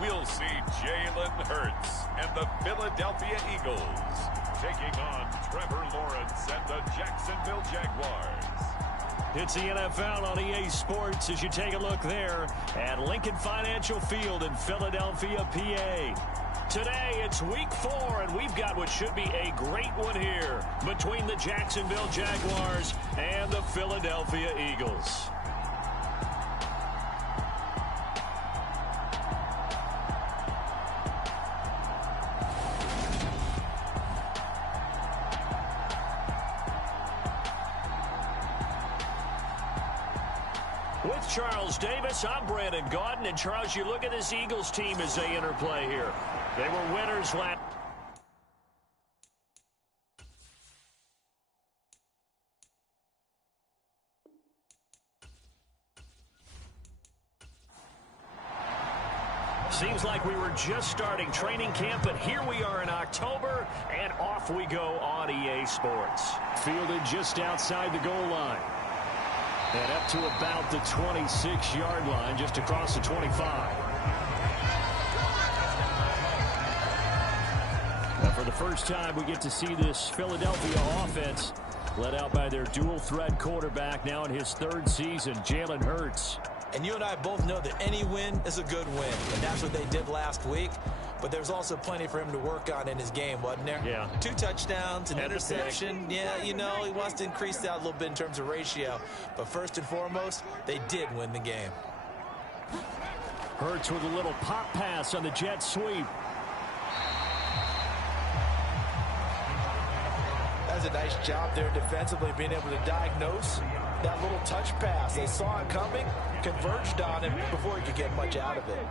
we'll see Jalen Hurts and the Philadelphia Eagles taking on Trevor Lawrence and the Jacksonville Jaguars. It's the NFL on EA Sports as you take a look there at Lincoln Financial Field in Philadelphia, PA. Today, it's week 4, and we've got what should be a great one here between the Jacksonville Jaguars and the Philadelphia Eagles. With Charles Davis, I'm Brandon Gaudin. And Charles, you look at this Eagles team as they interplay here. They were winners last. Seems like we were just starting training camp, but here we are in October, and off we go on EA Sports. Fielded just outside the goal line. And up to about the 26-yard line, just across the 25. Now for the first time, we get to see this Philadelphia offense led out by their dual-threat quarterback now in his 3rd season, Jalen Hurts. And you and I both know that any win is a good win, and that's what they did last week. But there's also plenty for him to work on in his game, wasn't there? Yeah. 2 touchdowns, an interception. Yeah, you know, he wants to increase that a little bit in terms of ratio. But first and foremost, they did win the game. Hurts with a little pop pass on the jet sweep. That's a nice job there defensively, being able to diagnose that little touch pass. They saw it coming, converged on him before he could get much out of it.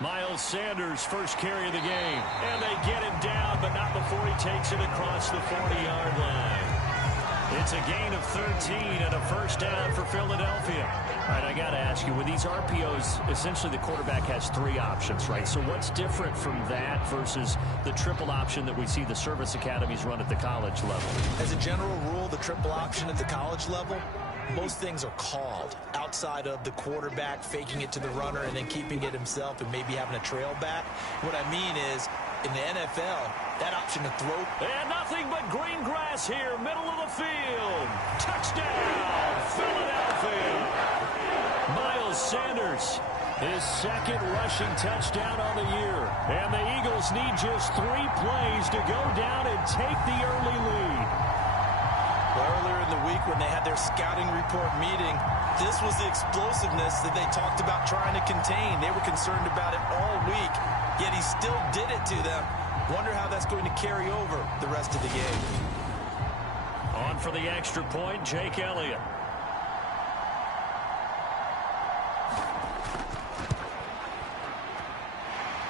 Miles Sanders, first carry of the game. And they get him down, but not before he takes it across the 40-yard line. It's a gain of 13 and a first down for Philadelphia. All right, I got to ask you, with these RPOs, essentially the quarterback has 3 options, right? So what's different from that versus the triple option that we see the service academies run at the college level? As a general rule, the triple option at the college level, most things are called outside of the quarterback faking it to the runner and then keeping it himself and maybe having a trail back. What I mean is, in the NFL, that option to throw. And nothing but green grass here, middle of the field. Touchdown, Philadelphia. Miles Sanders, his 2nd rushing touchdown on the year. And the Eagles need just 3 plays to go down and take the early lead. Earlier in the week when they had their scouting report meeting, this was the explosiveness that they talked about trying to contain. They were concerned about it all week, yet he still did it to them. Wonder how that's going to carry over the rest of the game. On for the extra point, Jake Elliott.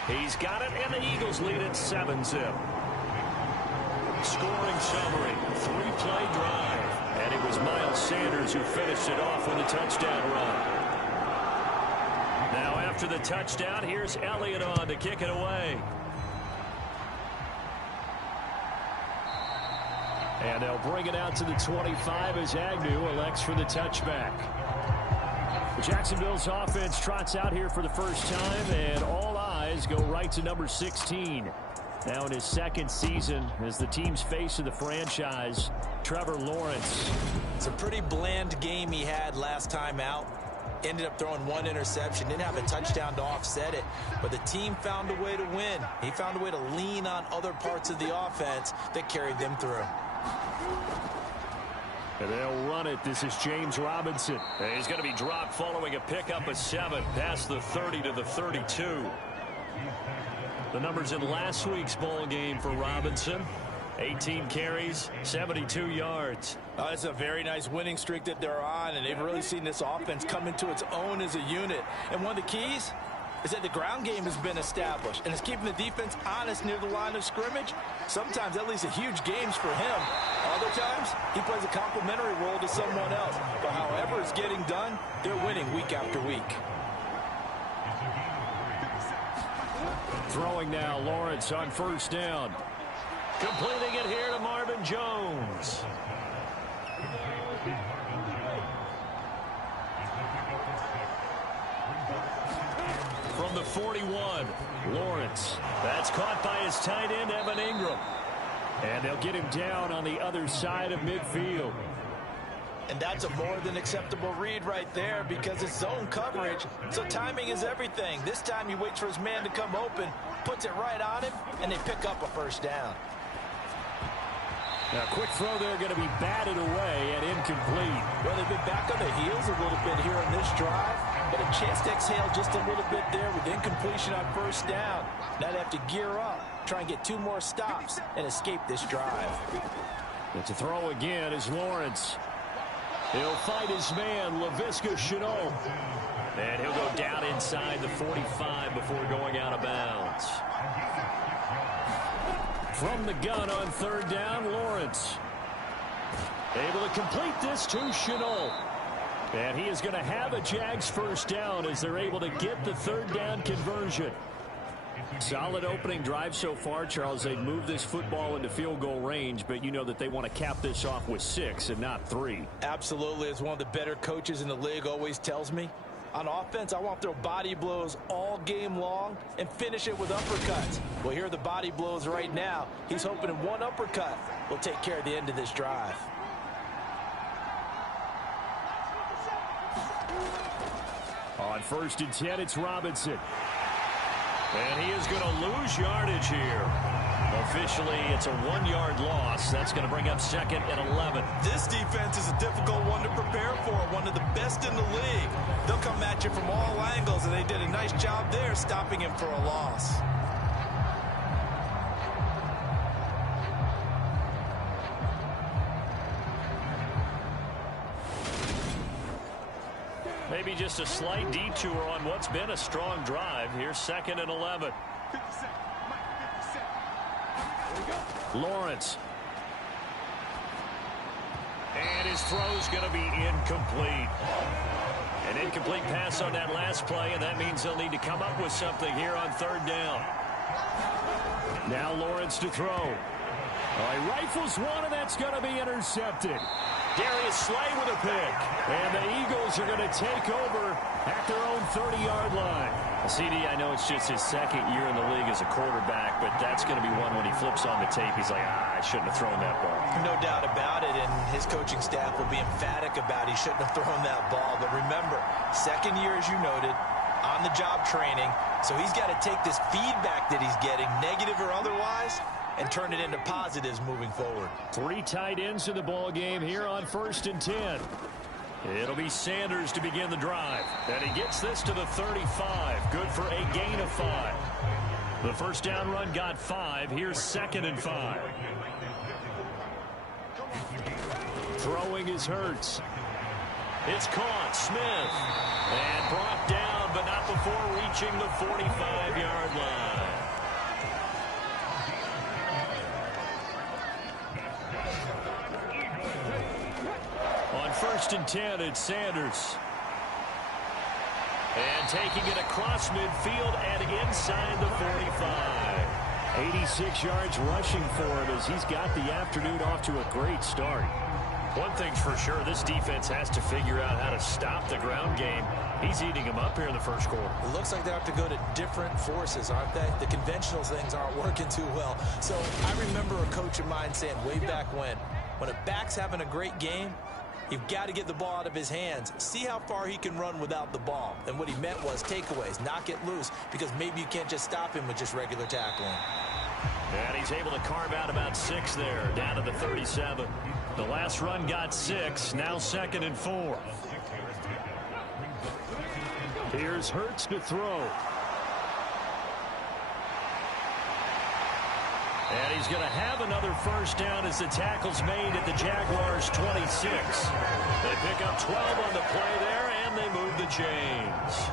He's got it, and the Eagles lead it 7-0. Scoring summary, 3-play drive. And it was Miles Sanders who finished it off with a touchdown run. Now after the touchdown, here's Elliott on to kick it away. And they'll bring it out to the 25 as Agnew elects for the touchback. Jacksonville's offense trots out here for the first time, and all eyes go right to number 16. Now in his 2nd season as the team's face of the franchise, Trevor Lawrence. It's a pretty bland game he had last time out. Ended up throwing 1 interception. Didn't have a touchdown to offset it. But the team found a way to win. He found a way to lean on other parts of the offense that carried them through. And they'll run it. This is James Robinson. And he's going to be dropped following a pickup of 7 past the 30 to the 32. The numbers in last week's ball game for Robinson. 18 carries, 72 yards. It's a very nice winning streak that they're on, and they've really seen this offense come into its own as a unit. And one of the keys is that the ground game has been established, and it's keeping the defense honest near the line of scrimmage. Sometimes that leads to huge games for him. Other times, he plays a complementary role to someone else. But however it's getting done, they're winning week after week. Throwing now, Lawrence on first down. Completing it here to Marvin Jones. From the 41, Lawrence. That's caught by his tight end, Evan Ingram. And they'll get him down on the other side of midfield. And that's a more than acceptable read right there because it's zone coverage. So timing is everything. This time he waits for his man to come open, puts it right on him, and they pick up a first down. Now, quick throw there going to be batted away and incomplete. Well, they've been back on their heels a little bit here on this drive, but a chance to exhale just a little bit there with incompletion on first down. Now they have to gear up, try and get 2 more stops, and escape this drive. But to throw again is Lawrence. He'll fight his man, Laviska Shenault. And he'll go down inside the 45 before going out of bounds. From the gun on third down, Lawrence. Able to complete this to Shenault. And he is going to have a Jags first down as they're able to get the third down conversion. Solid opening drive so far, Charles. They've moved this football into field goal range, but you know that they want to cap this off with 6 and not 3. Absolutely. As one of the better coaches in the league always tells me, on offense, I want to throw body blows all game long and finish it with uppercuts. Well, here are the body blows right now. He's hoping in one uppercut will take care of the end of this drive. On first and 10, it's Robinson. And he is going to lose yardage here. Officially, it's a 1-yard loss. That's going to bring up 2nd and 11. This defense is a difficult one to prepare for, one of the best in the league. They'll come at you from all angles, and they did a nice job there stopping him for a loss. Maybe just a slight detour on what's been a strong drive. Here's 2nd and 11. Lawrence. And his throw's going to be incomplete. An incomplete pass on that last play, and that means they'll need to come up with something here on third down. Now Lawrence to throw. He rifles one, and that's going to be intercepted. Darius Slay with a pick. And the Eagles are going to take over at their own 30-yard line. CD, I know it's just his 2nd year in the league as a quarterback, but that's going to be one when he flips on the tape. He's like, I shouldn't have thrown that ball. No doubt about it, and his coaching staff will be emphatic about he shouldn't have thrown that ball. But remember, 2nd year, as you noted, on-the-job training, so he's got to take this feedback that he's getting, negative or otherwise, and turn it into positives moving forward. 3 tight ends in the ball game here on first and 10. It'll be Sanders to begin the drive. And he gets this to the 35. Good for a gain of 5. The first down run got 5. Here's 2nd and 5. Throwing is Hurts. It's caught. Smith. And brought down, but not before reaching the 45-yard line. First and 10, it's Sanders. And taking it across midfield and inside the 45. 86 yards rushing for him as he's got the afternoon off to a great start. One thing's for sure, this defense has to figure out how to stop the ground game. He's eating them up here in the first quarter. It looks like they have to go to different forces, aren't they? The conventional things aren't working too well. So I remember a coach of mine saying way back when a back's having a great game, you've got to get the ball out of his hands. See how far he can run without the ball. And what he meant was takeaways, knock it loose, because maybe you can't just stop him with just regular tackling. And he's able to carve out about 6 there, down to the 37. The last run got 6, now 2nd and 4. Here's Hurts to throw. And he's going to have another first down as the tackle's made at the Jaguars' 26. They pick up 12 on the play there, and they move the chains.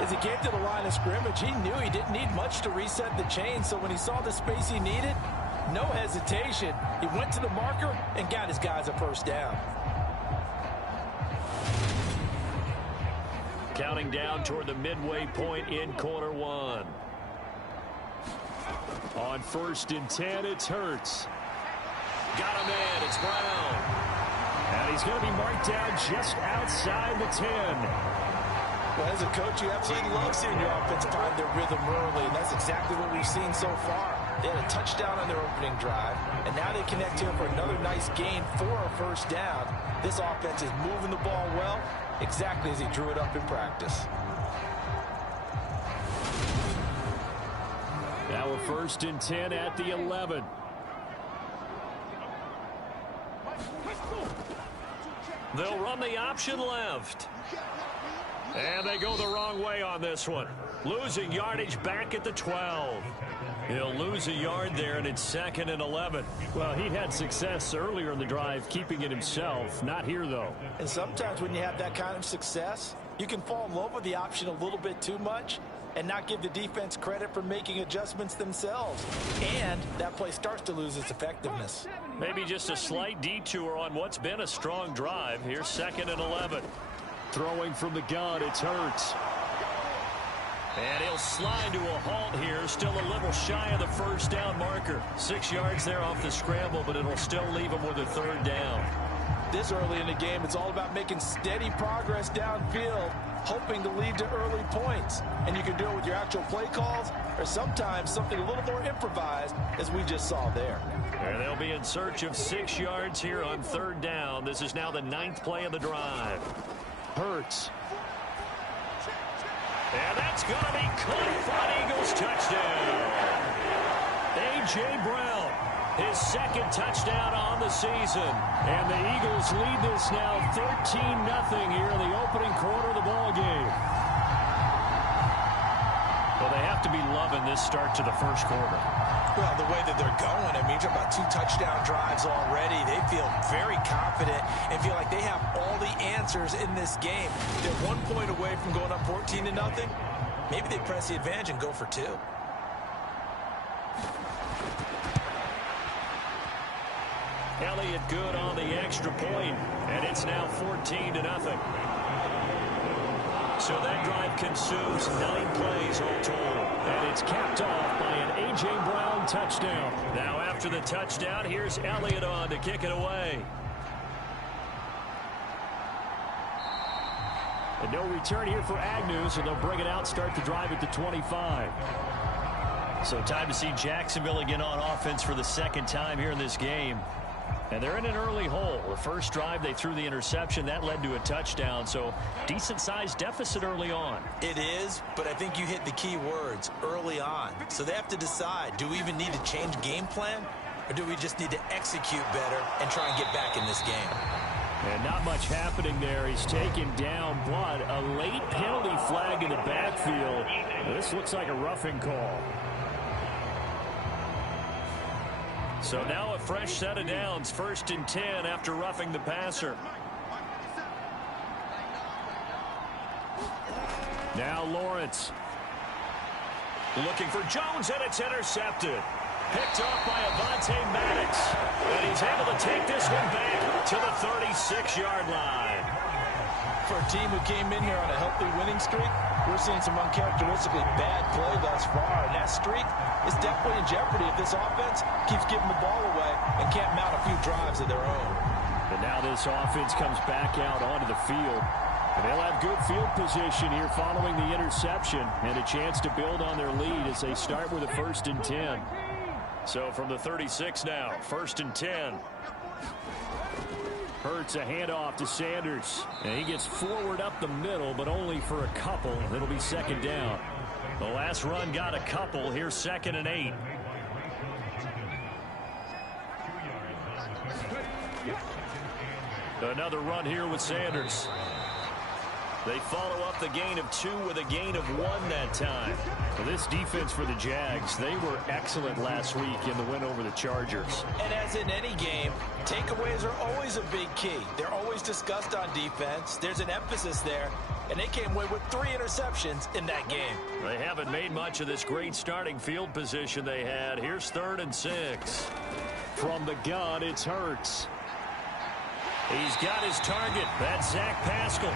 As he came to the line of scrimmage, he knew he didn't need much to reset the chain, so when he saw the space he needed, no hesitation. He went to the marker and got his guys a first down. Counting down toward the midway point in quarter 1. On first and 10, it's Hurts. Got him in. It's Brown. And he's going to be marked down just outside the 10. Well, as a coach, you absolutely love seeing your offense find their rhythm early, and that's exactly what we've seen so far. They had a touchdown on their opening drive, and now they connect here for another nice gain for a first down. This offense is moving the ball well, exactly as he drew it up in practice. Now a 1st and 10 at the 11. They'll run the option left. And they go the wrong way on this one. Losing yardage back at the 12. He'll lose a yard there, and it's 2nd and 11. Well, he had success earlier in the drive keeping it himself. Not here, though. And sometimes when you have that kind of success, you can fall in love with the option a little bit too much and not give the defense credit for making adjustments themselves. And that play starts to lose its effectiveness. Maybe just a slight detour on what's been a strong drive. Here's 2nd and 11. Throwing from the gun, it's Hurts. And he'll slide to a halt here. Still a little shy of the first down marker. 6 yards there off the scramble, but it'll still leave him with a 3rd down. This early in the game, it's all about making steady progress downfield, hoping to lead to early points. And you can do it with your actual play calls or sometimes something a little more improvised, as we just saw there. And they'll be in search of 6 yards here on 3rd down. This is now the 9th play of the drive. Hurts. And that's going to be caught for an Eagles touchdown. A.J. Brown, his 2nd touchdown on the season. And the Eagles lead this now 13-0 here in the opening quarter of the ball game. Well, they have to be loving this start to the first quarter. Well, the way that they're going, I mean, you're talking about 2 touchdown drives already. They feel very confident and feel like they have all the answers in this game. They're 1 point away from going up 14-0. Maybe they press the advantage and go for 2. Elliott good on the extra point, and it's now 14-0. So that drive consumes 9 plays all total. And it's capped off by an A.J. Brown touchdown. Now after the touchdown, here's Elliott on to kick it away. And no return here for Agnew, so they'll bring it out, start the drive at the 25. So time to see Jacksonville again on offense for the 2nd time here in this game. And they're in an early hole. The first drive, they threw the interception. That led to a touchdown. So decent-sized deficit early on. It is, but I think you hit the key words, early on. So they have to decide, do we even need to change game plan? Or do we just need to execute better and try and get back in this game? And not much happening there. He's taken down, but a late penalty flag in the backfield. This looks like a roughing call. So now a fresh set of downs, 1st and 10 after roughing the passer. Now Lawrence. Looking for Jones, and it's intercepted. Picked off by Avonte Maddox. And he's able to take this one back to the 36-yard line. For a team who came in here on a healthy winning streak, we're seeing some uncharacteristically bad play thus far. And that streak is definitely in jeopardy if this offense keeps giving the ball away and can't mount a few drives of their own. And now this offense comes back out onto the field. And they'll have good field position here following the interception and a chance to build on their lead as they start with a 1st and 10. So from the 36 now, 1st and 10. Hurts a handoff to Sanders. And he gets forward up the middle, but only for a couple. It'll be 2nd down. The last run got a couple. Here's 2nd and 8. Another run here with Sanders. They follow up the gain of 2 with a gain of 1 that time. For this defense for the Jags, they were excellent last week in the win over the Chargers. And as in any game, takeaways are always a big key. They're always discussed on defense. There's an emphasis there. And they came away with 3 interceptions in that game. They haven't made much of this great starting field position they had. Here's 3rd and 6. From the gun, it's Hurts. He's got his target. That's Zach Pascal.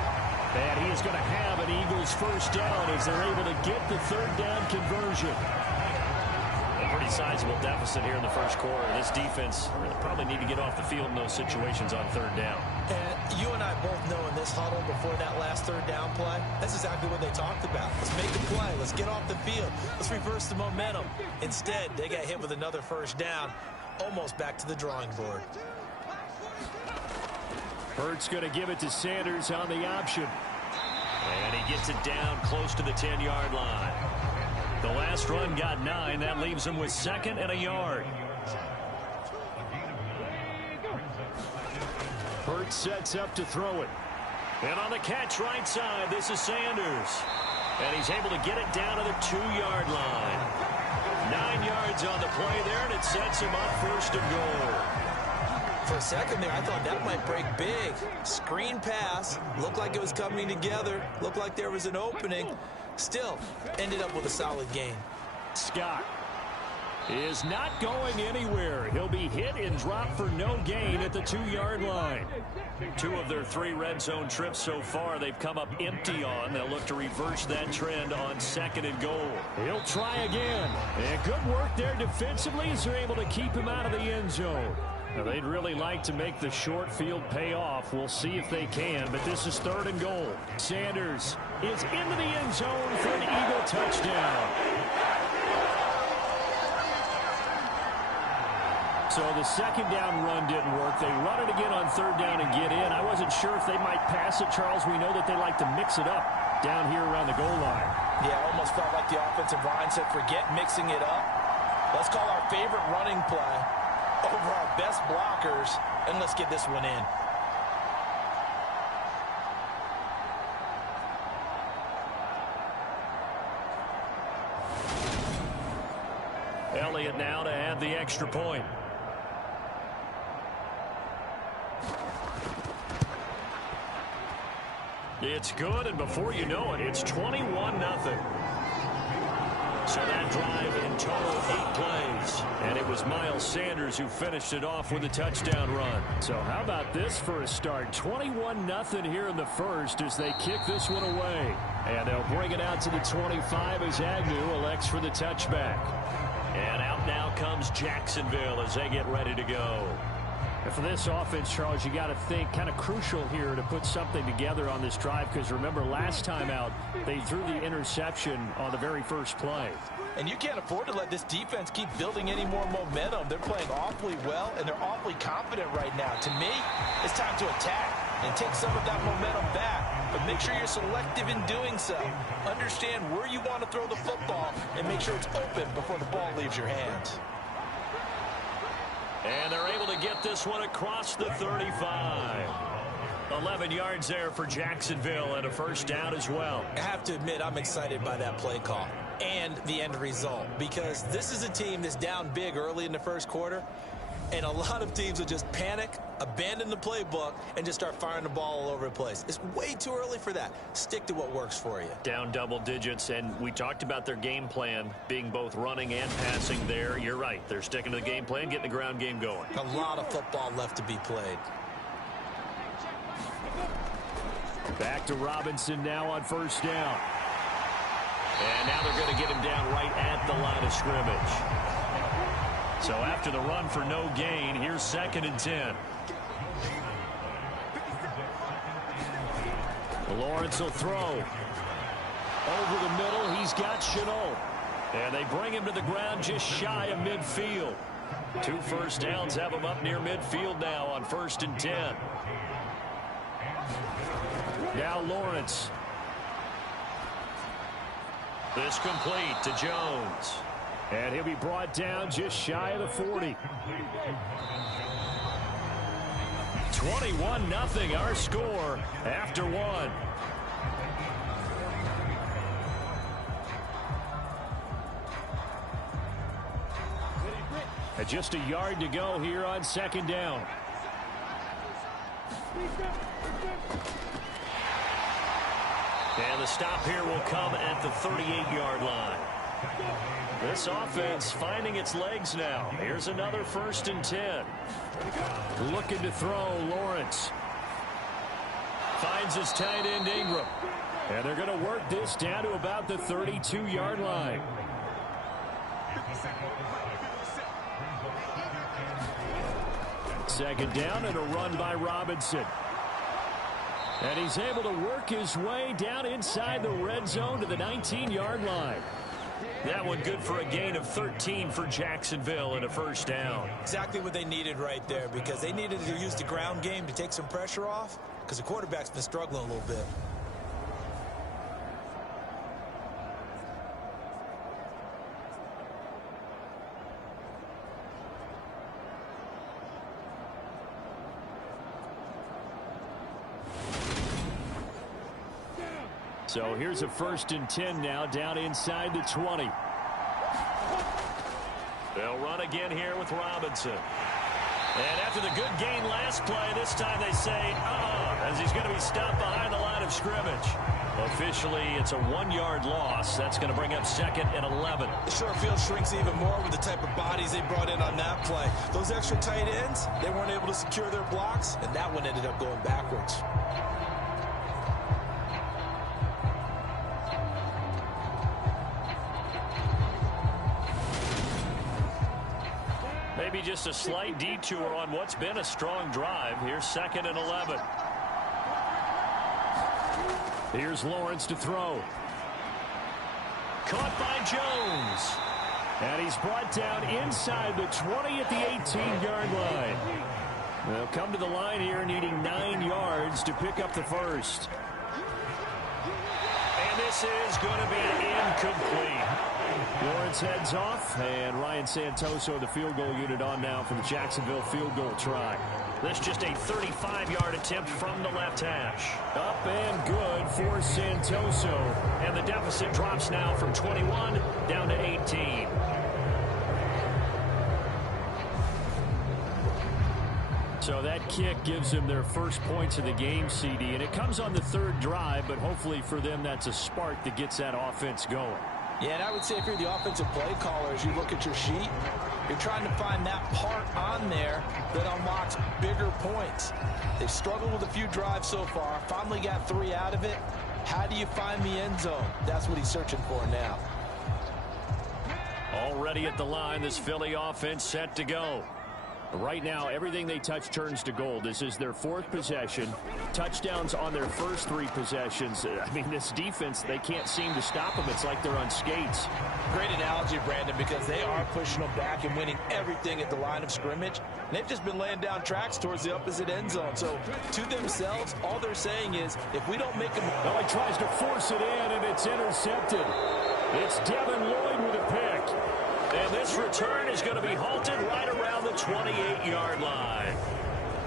And he is going to have an Eagles first down as they're able to get the 3rd down conversion. A pretty pretty sizable deficit here in the first quarter. This defense probably need to get off the field in those situations on third down. And you and I both know in this huddle before that last third down play, that's exactly what they talked about. Let's make a play. Let's get off the field. Let's reverse the momentum. Instead, they got hit with another first down, almost back to the drawing board. Hurts going to give it to Sanders on the option. And he gets it down close to the 10-yard line. The last run got 9. That leaves him with 2nd and a yard. Hurts sets up to throw it. And on the catch right side, this is Sanders. And he's able to get it down to the 2-yard line. 9 yards on the play there, and it sets him up 1st and goal. For a second there, I thought that might break big. Screen pass. Looked like it was coming together. Looked like there was an opening. Still, ended up with a solid gain. Scott is not going anywhere. He'll be hit and dropped for no gain at the 2-yard line. 2 of their 3 red zone trips so far they've come up empty on. They'll look to reverse that trend on 2nd and goal. He'll try again. And good work there defensively as they're able to keep him out of the end zone. Now, they'd really like to make the short field pay off. We'll see if they can, but this is 3rd and goal. Sanders is into the end zone for an Eagle touchdown. So the 2nd down run didn't work. They run it again on 3rd down and get in. I wasn't sure if they might pass it, Charles. We know that they like to mix it up down here around the goal line. Yeah, almost felt like the offensive line said, forget mixing it up. Let's call our favorite running play over our best blockers, and let's get this one in. Elliott now to add the extra point. It's good, and before you know it, it's 21-0. So that drive in total 8 plays. And it was Miles Sanders who finished it off with a touchdown run. So how about this for a start? 21-0 here in the first as they kick this one away. And they'll bring it out to the 25 as Agnew elects for the touchback. And out now comes Jacksonville as they get ready to go. And for this offense, Charles, you got to think kind of crucial here to put something together on this drive, because remember last time out they threw the interception on the very first play. And you can't afford to let this defense keep building any more momentum. They're playing awfully well, and they're awfully confident right now. To me, it's time to attack and take some of that momentum back. But make sure you're selective in doing so. Understand where you want to throw the football and make sure it's open before the ball leaves your hands. And they're able to get this one across the 35. 11 yards there for Jacksonville and a first down as well. I have to admit, I'm excited by that play call and the end result, because this is a team that's down big early in the first quarter, and a lot of teams will just panic, abandon the playbook, and just start firing the ball all over the place. It's way too early for that. Stick to what works for you. Down double digits, and we talked about their game plan being both running and passing there. You're right. They're sticking to the game plan, getting the ground game going. A lot of football left to be played. Back to Robinson now on first down. And now they're going to get him down right at the line of scrimmage. So after the run for no gain, here's 2nd and 10. Lawrence will throw. Over the middle, he's got Chenault. And they bring him to the ground just shy of midfield. 2 first downs have him up near midfield now on 1st and 10. Now Lawrence. This complete to Jones. And he'll be brought down just shy of the 40. 21-0 our score after 1. And just a yard to go here on 2nd down. And the stop here will come at the 38-yard line. This offense finding its legs now. Here's another 1st and 10. Looking to throw, Lawrence. Finds his tight end, Ingram. And they're going to work this down to about the 32-yard line. Second down and a run by Robinson. And he's able to work his way down inside the red zone to the 19-yard line. That one good for a gain of 13 for Jacksonville and a first down. Exactly what they needed right there, because they needed to use the ground game to take some pressure off, because the quarterback's been struggling a little bit. So here's a 1st and 10 now, down inside the 20. They'll run again here with Robinson. And after the good gain last play, this time they say, as he's going to be stopped behind the line of scrimmage. Officially, it's a 1-yard loss. That's going to bring up 2nd and 11. The short field shrinks even more with the type of bodies they brought in on that play. Those extra tight ends, they weren't able to secure their blocks, and that one ended up going backwards. Maybe just a slight detour on what's been a strong drive. Here's 2nd and 11. Here's Lawrence to throw. Caught by Jones. And he's brought down inside the 20 at the 18-yard line. They'll come to the line here needing 9 yards to pick up the first. And this is going to be incomplete. Lawrence heads off, and Ryan Santoso, the field goal unit, on now for the Jacksonville field goal try. This just a 35-yard attempt from the left hash. Up and good for Santoso. And the deficit drops now from 21 down to 18. So that kick gives them their first points of the game, CD. And it comes on the 3rd drive, but hopefully for them that's a spark that gets that offense going. Yeah, and I would say if you're the offensive play caller, as you look at your sheet, you're trying to find that part on there that unlocks bigger points. They've struggled with a few drives so far, finally got 3 out of it. How do you find the end zone? That's what he's searching for now. Already at the line, this Philly offense set to go. Right now, everything they touch turns to gold. This is their 4th possession. Touchdowns on their first 3 possessions. I mean, this defense, they can't seem to stop them. It's like they're on skates. Great analogy, Brandon, because they are pushing them back and winning everything at the line of scrimmage. And they've just been laying down tracks towards the opposite end zone. So, to themselves, all they're saying is, if we don't make them... Well, he tries to force it in, and it's intercepted. It's Devin Lloyd with a pick. And this return is going to be halted right around the 28-yard line.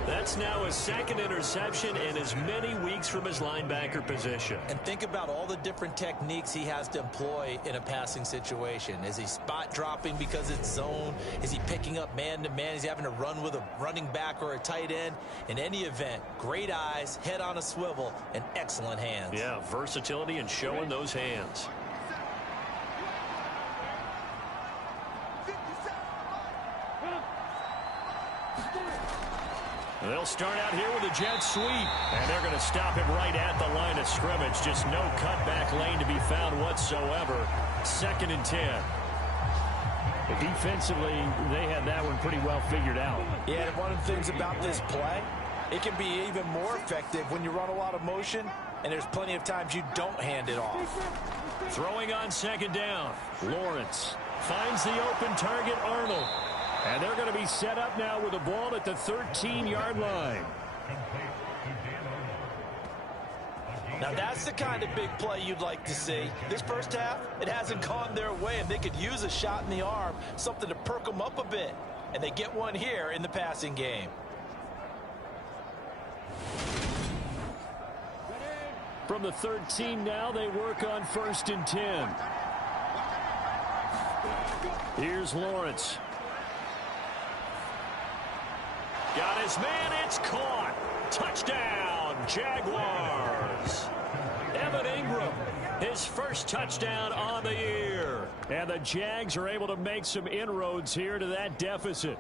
That's now his 2nd interception in as many weeks from his linebacker position. And think about all the different techniques he has to employ in a passing situation. Is he spot dropping because it's zone? Is he picking up man-to-man? Is he having to run with a running back or a tight end? In any event, great eyes, head on a swivel, and excellent hands. Yeah, versatility and showing those hands. They'll start out here with a jet sweep. And they're going to stop him right at the line of scrimmage. Just no cutback lane to be found whatsoever. 2nd and 10. Defensively, they had that one pretty well figured out. Yeah, and one of the things about this play, it can be even more effective when you run a lot of motion, and there's plenty of times you don't hand it off. Throwing on 2nd down. Lawrence finds the open target, Arnold. And they're going to be set up now with the ball at the 13-yard line. Now that's the kind of big play you'd like to see. This first half, it hasn't gone their way, and they could use a shot in the arm, something to perk them up a bit. And they get one here in the passing game. From the 13 now, they work on 1st and 10. Here's Lawrence. Got his man, it's caught. Touchdown, Jaguars. Evan Ingram, his first touchdown on the year. And the Jags are able to make some inroads here to that deficit.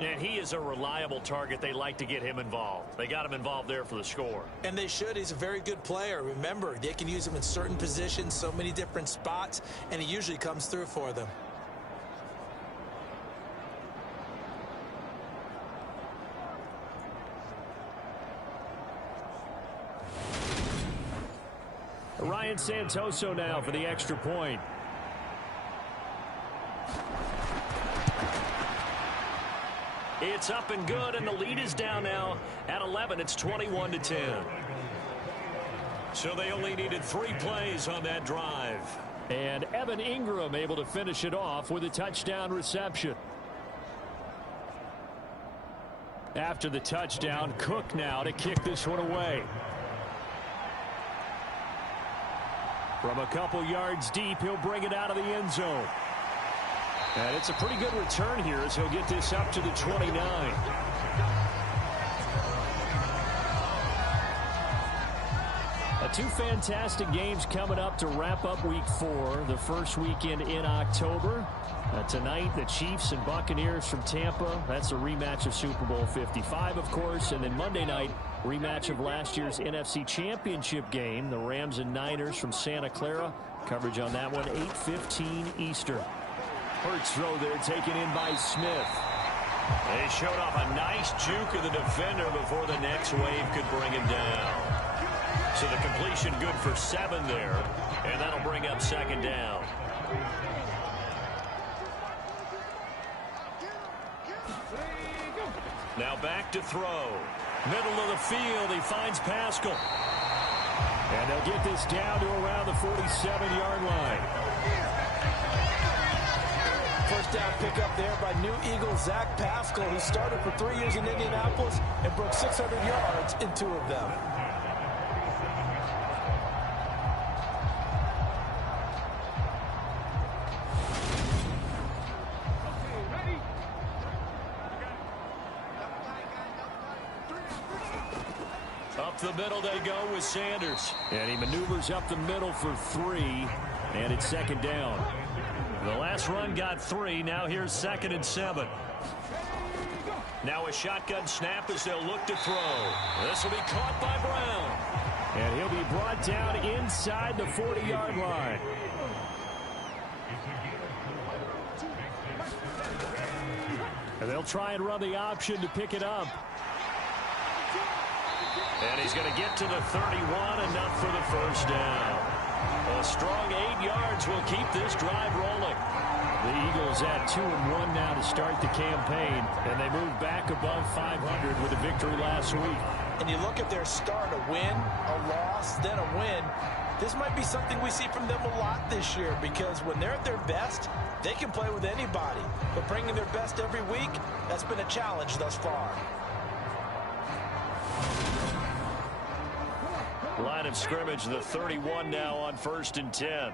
And he is a reliable target. They like to get him involved. They got him involved there for the score. And they should. He's a very good player. Remember, they can use him in certain positions, so many different spots, and he usually comes through for them. Ryan Santoso now for the extra point. It's up and good, and the lead is down now at 11. It's 21-10. So they only needed 3 plays on that drive. And Evan Ingram able to finish it off with a touchdown reception. After the touchdown, Cook now to kick this one away. From a couple yards deep, he'll bring it out of the end zone. And it's a pretty good return here as he'll get this up to the 29. Two fantastic games coming up to wrap up Week 4, the first weekend in October. Tonight, the Chiefs and Buccaneers from Tampa. That's a rematch of Super Bowl 55, of course. And then Monday night, rematch of last year's NFC Championship game, the Rams and Niners from Santa Clara. Coverage on that one, 8:15 Eastern. Hurts throw there, taken in by Smith. They showed off a nice juke of the defender before the next wave could bring him down. So the completion good for 7 there, and that'll bring up second down. Now back to throw. Middle of the field, he finds Pascal. And they'll get this down to around the 47-yard line. First down pickup there by new Eagle Zach Pascal, who started for 3 years in Indianapolis and broke 600 yards in 2 of them. Up the middle they go with Sanders. And he maneuvers up the middle for 3. And it's second down. The last run got 3. Now here's 2nd and 7. Now a shotgun snap as they'll look to throw. This will be caught by Brown. And he'll be brought down inside the 40-yard line. And they'll try and run the option to pick it up. And he's going to get to the 31, enough for the first down. A strong 8 yards will keep this drive rolling. The Eagles at 2-1 now to start the campaign, and they move back above 500 with a victory last week. And you look at their start, a win, a loss, then a win. This might be something we see from them a lot this year, because when they're at their best, they can play with anybody. But bringing their best every week, that's been a challenge thus far. Line of scrimmage, the 31 now on 1st and 10.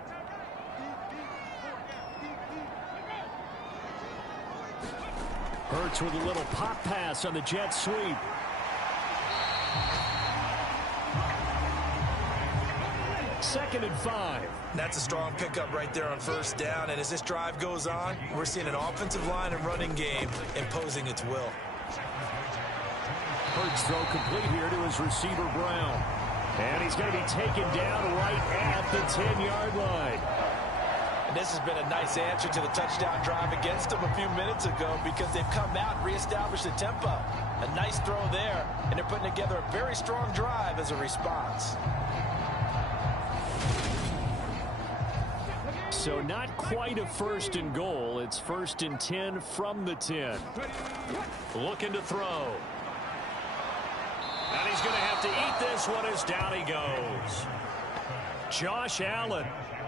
Hurts with a little pop pass on the jet sweep. Second and 5. That's a strong pickup right there on first down. And as this drive goes on, we're seeing an offensive line and running game imposing its will. Hurts throw complete here to his receiver, Brown. And he's going to be taken down right at the 10-yard line. And this has been a nice answer to the touchdown drive against them a few minutes ago, because they've come out and reestablished the tempo. A nice throw there, and they're putting together a very strong drive as a response. So not quite a 1st and goal. It's 1st and 10 from the 10. Looking to throw. And he's going to have to eat this one as down he goes. Josh Allen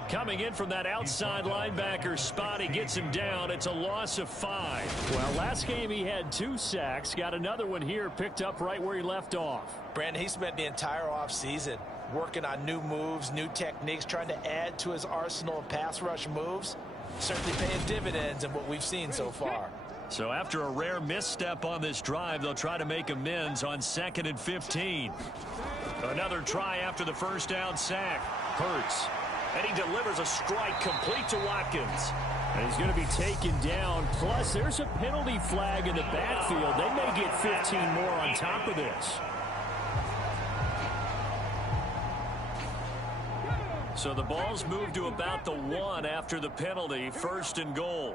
coming in from that outside linebacker spot. He gets him down. It's a loss of 5. Well, last game he had 2 sacks. Got another one here, picked up right where he left off. Brandon, he spent the entire offseason working on new moves, new techniques, trying to add to his arsenal of pass rush moves. Certainly paying dividends in what we've seen so far. So after a rare misstep on this drive, they'll try to make amends on 2nd and 15. Another try after the first down sack. Hurts. And he delivers a strike complete to Watkins. And he's going to be taken down. Plus, there's a penalty flag in the backfield. They may get 15 more on top of this. So the ball's moved to about the 1 after the penalty. 1st and goal.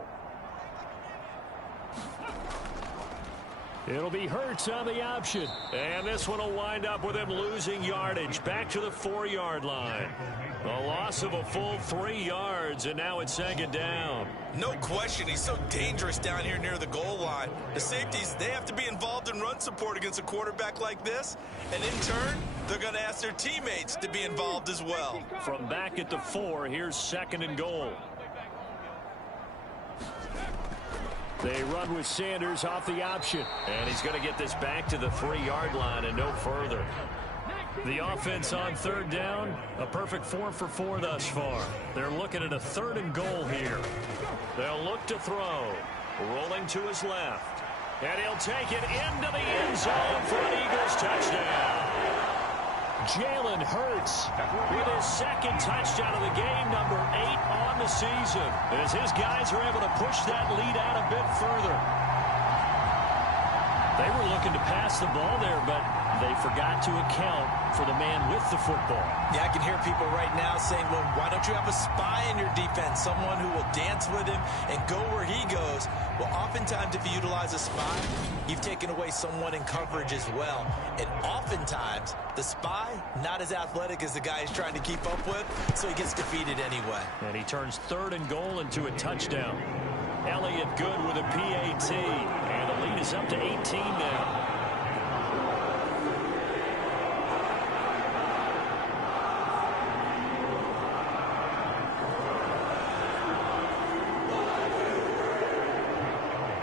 It'll be Hurts on the option. And this one will wind up with him losing yardage back to the 4-yard line. A loss of a full 3 yards, and now it's 2nd down. No question, he's so dangerous down here near the goal line. The safeties, they have to be involved in run support against a quarterback like this. And in turn, they're going to ask their teammates to be involved as well. From back at the 4, here's 2nd and goal. They run with Sanders off the option. And he's going to get this back to the 3-yard line and no further. The offense on 3rd down, a perfect 4 for 4 thus far. They're looking at a 3rd and goal here. They'll look to throw. Rolling to his left. And he'll take it into the end zone for an Eagles touchdown. Jalen Hurts with his 2nd touchdown of the game, number 8 on the season, as his guys are able to push that lead out a bit further. They were looking to pass the ball there, but they forgot to account for the man with the football. Yeah, I can hear people right now saying, well, why don't you have a spy in your defense, someone who will dance with him and go where he goes? Well, oftentimes if you utilize a spy, you've taken away someone in coverage as well. And oftentimes, the spy, not as athletic as the guy he's trying to keep up with, so he gets defeated anyway. And he turns 3rd and goal into a touchdown. Elliott good with a PAT. And the lead is up to 18 now.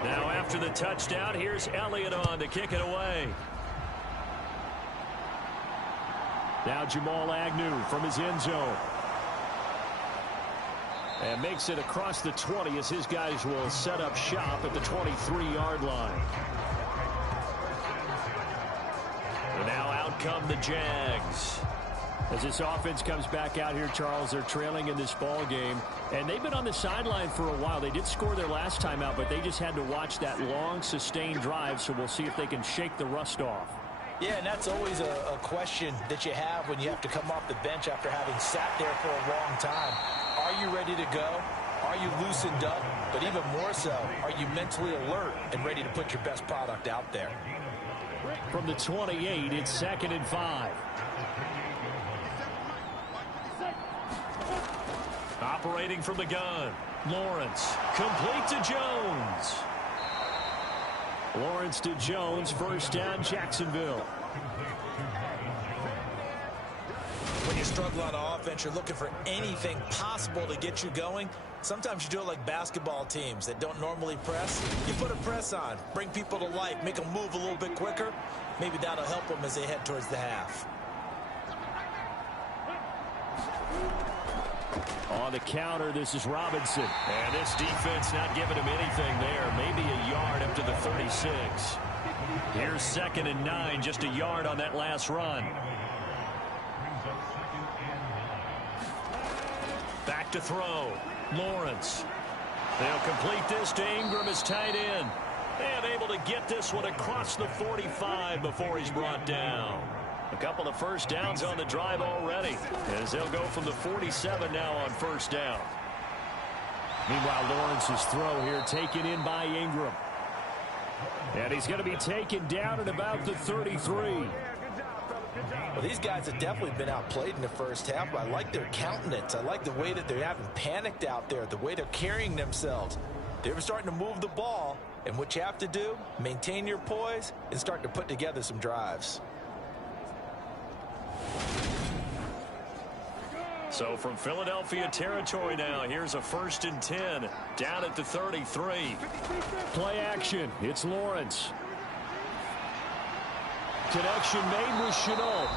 Now after the touchdown, here's Elliott on to kick it away. Now Jamal Agnew from his end zone. And makes it across the 20 as his guys will set up shop at the 23-yard line. And now out come the Jags. As this offense comes back out here, Charles, they're trailing in this ball game. And they've been on the sideline for a while. They did score their last time out, but they just had to watch that long, sustained drive. So we'll see if they can shake the rust off. Yeah, and that's always a question that you have when you have to come off the bench after having sat there for a long time. Are you ready to go? Are you loosened up? But even more so, are you mentally alert and ready to put your best product out there? From the 28, it's 2nd and 5. Operating from the gun, Lawrence, complete to Jones. Lawrence to Jones, 1st down, Jacksonville. When you struggle on offense, you're looking for anything possible to get you going. Sometimes you do it like basketball teams that don't normally press. You put a press on, bring people to life, make them move a little bit quicker. Maybe that'll help them as they head towards the half. On the counter, this is Robinson. And this defense not giving him anything there. Maybe a yard up to the 36. Here's 2nd and 9, just a yard on that last run. Back to throw. Lawrence. They'll complete this to Ingram as tight end. And able to get this one across the 45 before he's brought down. A couple of 1st downs on the drive already, as they'll go from the 47 now on 1st down. Meanwhile, Lawrence's throw here taken in by Ingram. And he's going to be taken down at about the 33. Well, these guys have definitely been outplayed in the first half, but I like their countenance. I like the way that they haven't panicked out there, the way they're carrying themselves. They're starting to move the ball, and what you have to do, maintain your poise and start to put together some drives. So from Philadelphia territory now, here's a 1st and 10 down at the 33. Play action. It's Lawrence. Connection made with Chenault.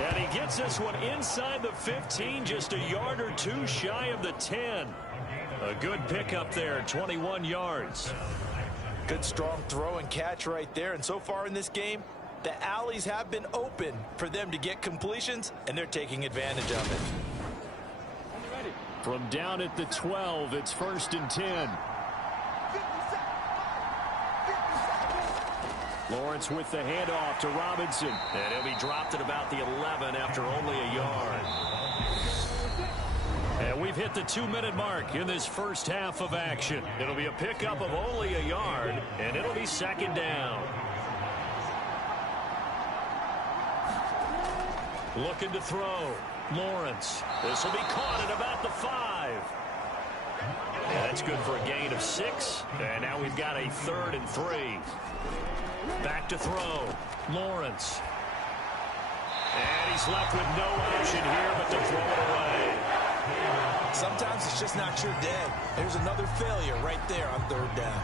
And he gets this one inside the 15, just a yard or two shy of the 10. A good pickup there, 21 yards. Good strong throw and catch right there. And so far in this game, the alleys have been open for them to get completions, and they're taking advantage of it. From down at the 12, it's 1st and 10. Lawrence with the handoff to Robinson. And he'll be dropped at about the 11 after only a yard. And we've hit the 2-minute mark in this first half of action. It'll be a pickup of only a yard, and it'll be second down. Looking to throw. Lawrence. This will be caught at about the 5. Yeah, that's good for a gain of 6. And now we've got a 3rd and 3. Back to throw. Lawrence. And he's left with no option here but to throw it away. Sometimes it's just not your day. There's another failure right there on 3rd down.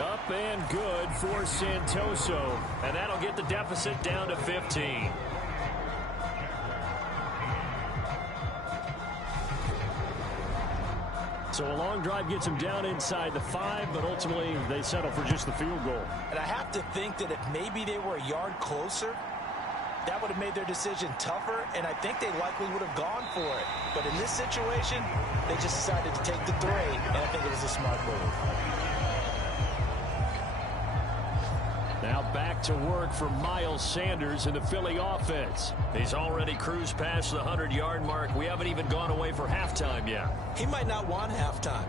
Up and good for Santoso. And that'll get the deficit down to 15. So a long drive gets him down inside the 5, but ultimately they settle for just the field goal. And I have to think that if maybe they were a yard closer, that would have made their decision tougher, and I think they likely would have gone for it. But in this situation, they just decided to take the 3, and I think it was a smart move. Now back to work for Miles Sanders in the Philly offense. He's already cruised past the 100-yard mark. We haven't even gone away for halftime yet. He might not want halftime.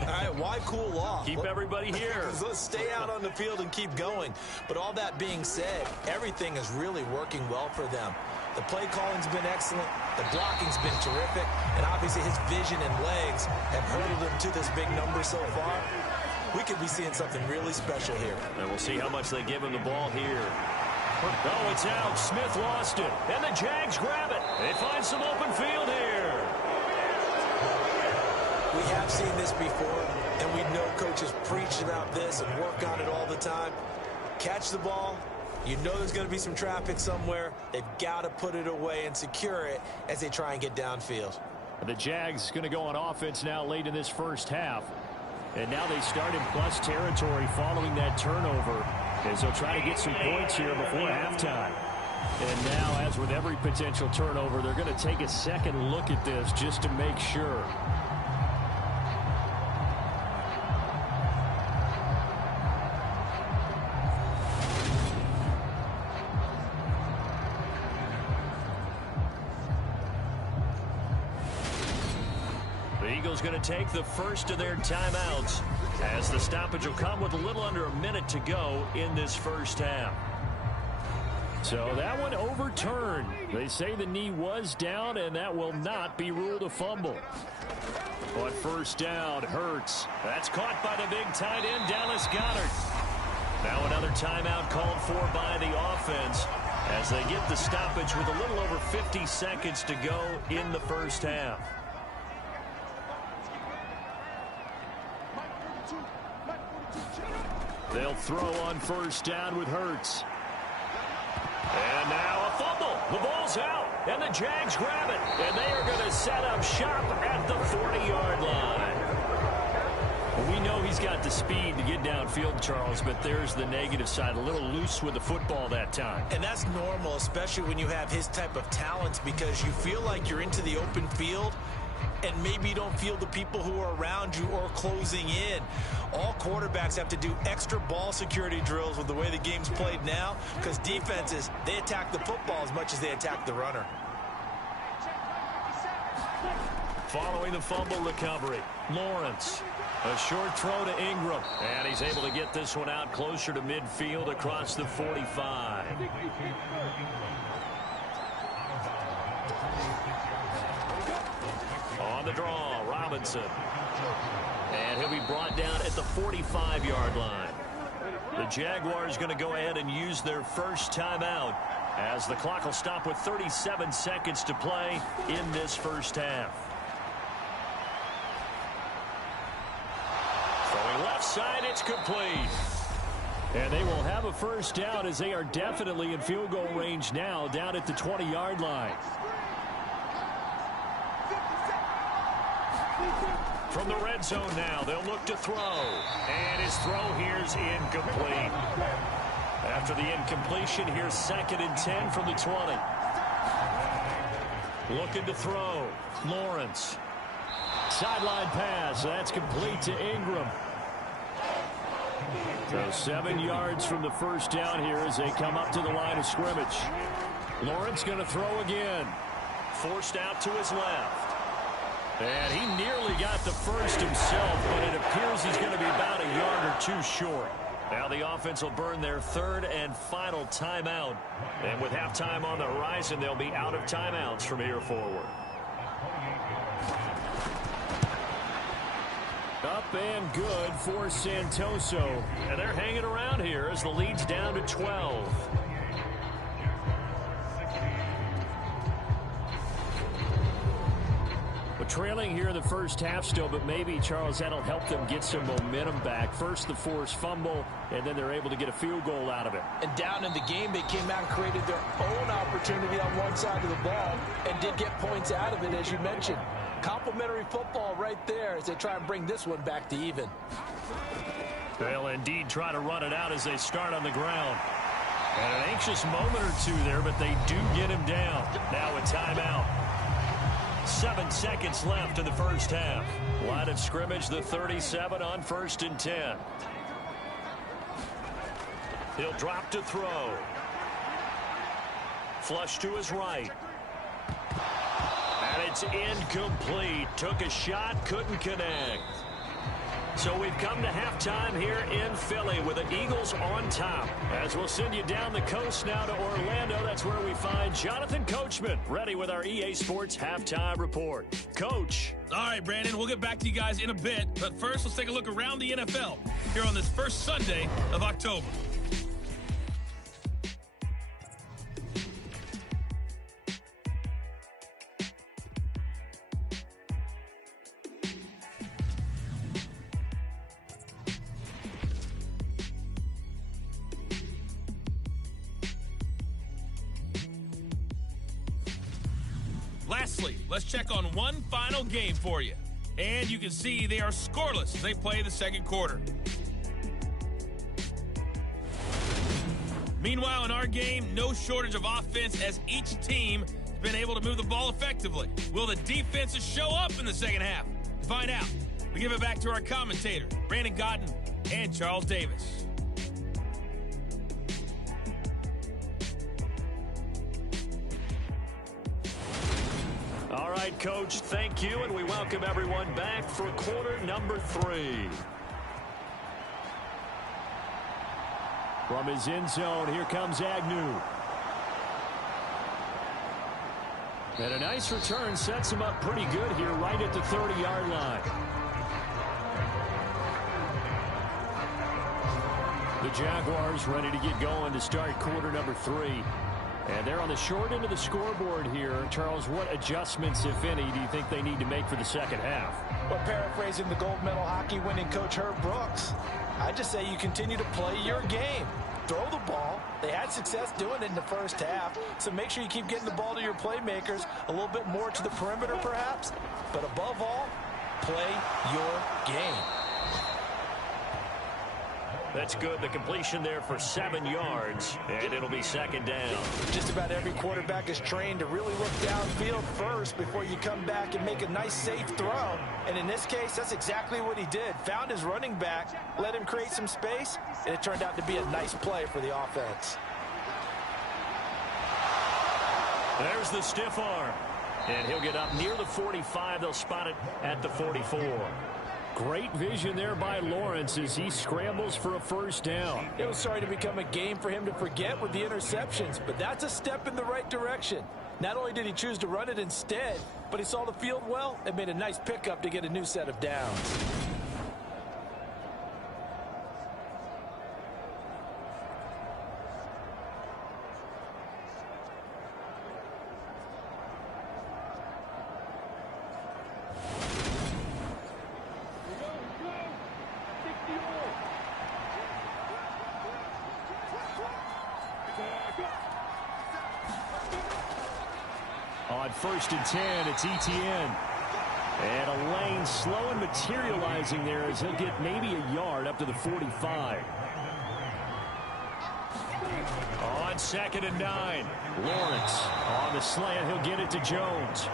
All right, why cool off? Keep everybody here. Let's stay out on the field and keep going. But all that being said, everything is really working well for them. The play calling's been excellent. The blocking's been terrific. And obviously his vision and legs have hurdled him to this big number so far. We could be seeing something really special here. And we'll see how much they give him the ball here. Oh, it's out. Smith lost it. And the Jags grab it. They find some open field here. We have seen this before, and we know coaches preach about this and work on it all the time. Catch the ball. You know there's going to be some traffic somewhere. They've got to put it away and secure it as they try and get downfield. The Jags going to go on offense now late in this first half. And now they start in plus territory following that turnover as they'll try to get some points here before halftime. And now, as with every potential turnover, they're going to take a second look at this just to make sure. Going to take the first of their timeouts as the stoppage will come with a little under a minute to go in this first half. So that one overturned. They say the knee was down, and that will not be ruled a fumble. But first down, Hurts. That's caught by the big tight end, Dallas Goedert. Now another timeout called for by the offense as they get the stoppage with a little over 50 seconds to go in the first half. They'll throw on first down with Hurts. And now a fumble. The ball's out, and the Jags grab it. And they are going to set up shop at the 40-yard line. We know he's got the speed to get downfield, Charles, but there's the negative side. A little loose with the football that time. And that's normal, especially when you have his type of talents, because you feel like you're into the open field, and maybe you don't feel the people who are around you or closing in. All quarterbacks have to do extra ball security drills with the way the game's played now, because defenses, they attack the football as much as they attack the runner. Following the fumble recovery, Lawrence. A short throw to Ingram. And he's able to get this one out closer to midfield across the 45. On the draw, Robinson. And he'll be brought down at the 45-yard line. The Jaguars going to go ahead and use their first timeout as the clock will stop with 37 seconds to play in this first half. Throwing left side, it's complete. And they will have a first down as they are definitely in field goal range now down at the 20-yard line. From the red zone now, they'll look to throw. And his throw here's incomplete. After the incompletion, here's 2nd and 10 from the 20. Looking to throw. Lawrence. Sideline pass. That's complete to Ingram. So 7 yards from the first down here as they come up to the line of scrimmage. Lawrence going to throw again. Forced out to his left. And he nearly got the first himself, but it appears he's going to be about a yard or two short. Now the offense will burn their third and final timeout. And with halftime on the horizon, they'll be out of timeouts from here forward. Up and good for Santoso. And they're hanging around here as the lead's down to 12. Trailing here in the first half still, but maybe, Charles, that'll help them get some momentum back. First the forced fumble, and then they're able to get a field goal out of it. And down in the game, they came out and created their own opportunity on one side of the ball and did get points out of it, as you mentioned. Complimentary football right there as they try and bring this one back to even. They'll indeed try to run it out as they start on the ground. And an anxious moment or two there, but they do get him down. Now a timeout. 7 seconds left in the first half. Line of scrimmage, the 37 on 1st and 10. He'll drop to throw. Flush to his right. And it's incomplete. Took a shot, couldn't connect. So we've come to halftime here in Philly with the Eagles on top. As we'll send you down the coast now to Orlando, that's where we find Jonathan Coachman ready with our EA Sports Halftime Report. Coach. All right, Brandon, we'll get back to you guys in a bit. But first, let's take a look around the NFL here on this first Sunday of October. Lastly, let's check on one final game for you. And you can see they are scoreless as they play the second quarter. Meanwhile, in our game, no shortage of offense as each team has been able to move the ball effectively. Will the defenses show up in the second half? To find out, we give it back to our commentators, Brandon Godden and Charles Davis. All right, Coach, thank you, and we welcome everyone back for quarter number 3. From his end zone, here comes Agnew. And a nice return sets him up pretty good here right at the 30-yard line. The Jaguars ready to get going to start quarter number 3. And they're on the short end of the scoreboard here. Charles, what adjustments, if any, do you think they need to make for the second half? Well, paraphrasing the gold medal hockey winning coach Herb Brooks, I just say you continue to play your game. Throw the ball. They had success doing it in the first half, so make sure you keep getting the ball to your playmakers, a little bit more to the perimeter perhaps, but above all, play your game. That's good. The completion there for 7 yards, and it'll be second down. Just about every quarterback is trained to really look downfield first before you come back and make a nice, safe throw. And in this case, that's exactly what he did. Found his running back, let him create some space, and it turned out to be a nice play for the offense. There's the stiff arm, and he'll get up near the 45. They'll spot it at the 44. Great vision there by Lawrence as he scrambles for a first down. It was starting to become a game for him to forget with the interceptions, but that's a step in the right direction. Not only did he choose to run it instead, but he saw the field well and made a nice pickup to get a new set of downs. On 1st and 10, it's Etienne. And a lane slow and materializing there as he'll get maybe a yard up to the 45. On 2nd and 9, Lawrence on the slant. He'll get it to Jones.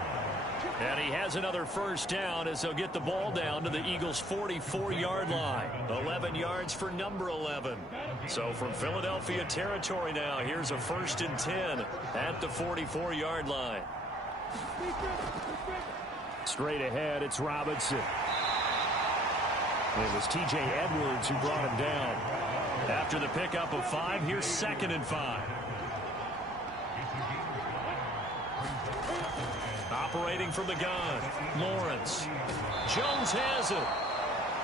And he has another first down as they'll get the ball down to the Eagles' 44-yard line. 11 yards for number 11. So from Philadelphia territory now, here's a 1st and 10 at the 44-yard line. Straight ahead, it's Robinson. It was T.J. Edwards who brought him down. After the pickup of 5, here's 2nd and 5. Operating from the gun, Lawrence. Jones has it.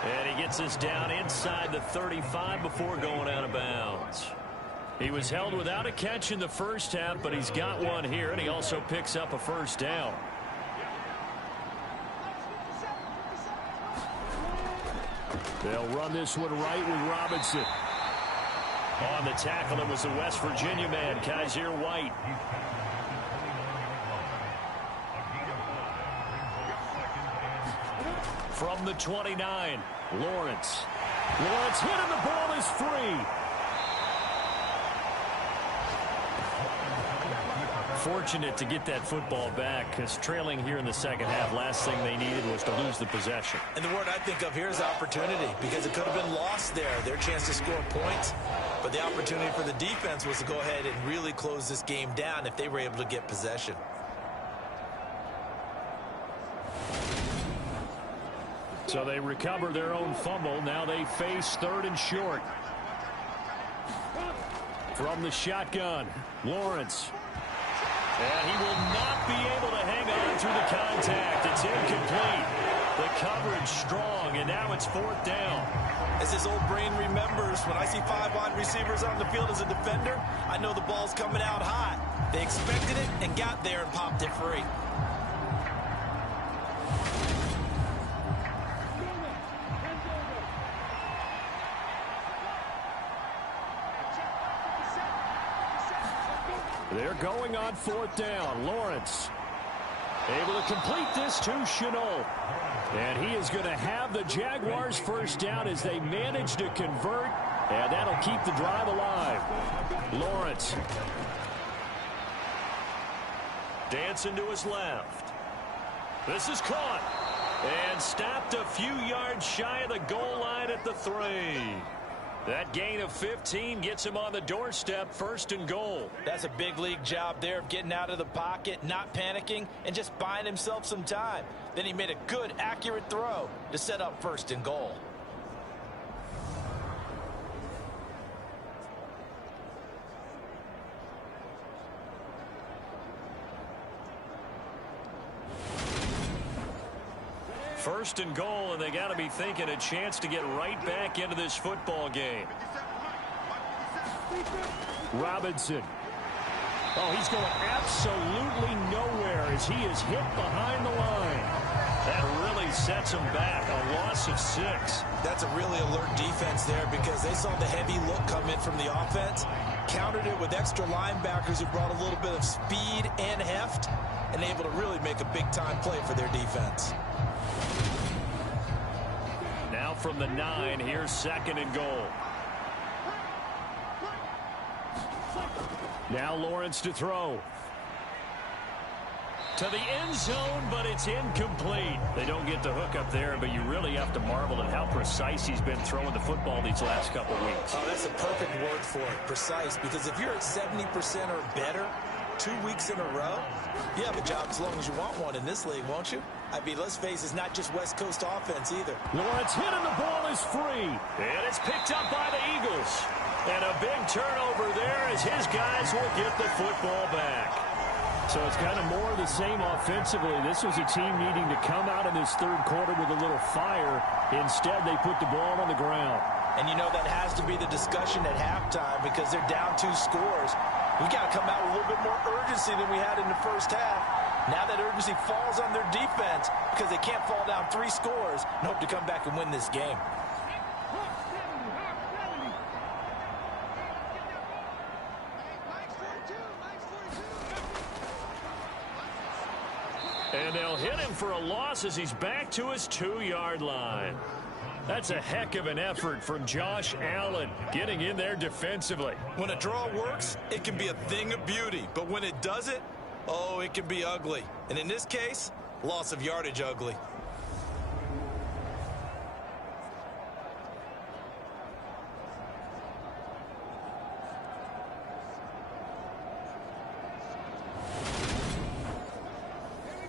And he gets us down inside the 35 before going out of bounds. He was held without a catch in the first half, but he's got one here, and he also picks up a first down. They'll run this one right with Robinson. On the tackle, it was the West Virginia man, Kaiser White. From the 29, Lawrence. Lawrence hit and the ball is free. Fortunate to get that football back, because trailing here in the second half, last thing they needed was to lose the possession. And the word I think of here is opportunity, because it could have been lost there, their chance to score points. But the opportunity for the defense was to go ahead and really close this game down if they were able to get possession. So they recover their own fumble. Now they face 3rd and short. From the shotgun, Lawrence. And he will not be able to hang on through the contact. It's incomplete. The coverage strong, and now it's 4th down. As his old brain remembers, when I see 5 wide receivers on the field as a defender, I know the ball's coming out hot. They expected it and got there and popped it free. They're going on 4th down. Lawrence able to complete this to Chenault. And he is going to have the Jaguars first down as they manage to convert. And that'll keep the drive alive. Lawrence. Dancing to his left. This is caught. And stopped a few yards shy of the goal line at the 3. That gain of 15 gets him on the doorstep, 1st and goal. That's a big league job there of getting out of the pocket, not panicking, and just buying himself some time. Then he made a good, accurate throw to set up 1st and goal. First and goal, and they got to be thinking a chance to get right back into this football game. Robinson. Oh, he's going absolutely nowhere as he is hit behind the line. That really sets him back. A loss of 6. That's a really alert defense there, because they saw the heavy look come in from the offense, countered it with extra linebackers who brought a little bit of speed and heft, and able to really make a big-time play for their defense. Now from the 9, here's 2nd and goal. Now Lawrence to throw. To the end zone, but it's incomplete. They don't get the hook up there, but you really have to marvel at how precise he's been throwing the football these last couple weeks. Oh, that's a perfect word for it, precise, because if you're at 70% or better 2 weeks in a row, you have a job as long as you want one in this league, won't you? I mean, let's face it, it's not just West Coast offense either. Lawrence hit and the ball is free. And it's picked up by the Eagles. And a big turnover there as his guys will get the football back. So it's kind of more of the same offensively. This was a team needing to come out in this 3rd quarter with a little fire. Instead, they put the ball on the ground. And you know that has to be the discussion at halftime, because they're down 2 scores. We got to come out with a little bit more urgency than we had in the first half. Now that urgency falls on their defense, because they can't fall down 3 scores and hope to come back and win this game. And they'll hit him for a loss as he's back to his 2-yard line. That's a heck of an effort from Josh Allen, getting in there defensively. When a draw works, it can be a thing of beauty. But when it doesn't, oh, it can be ugly. And in this case, Loss of yardage ugly.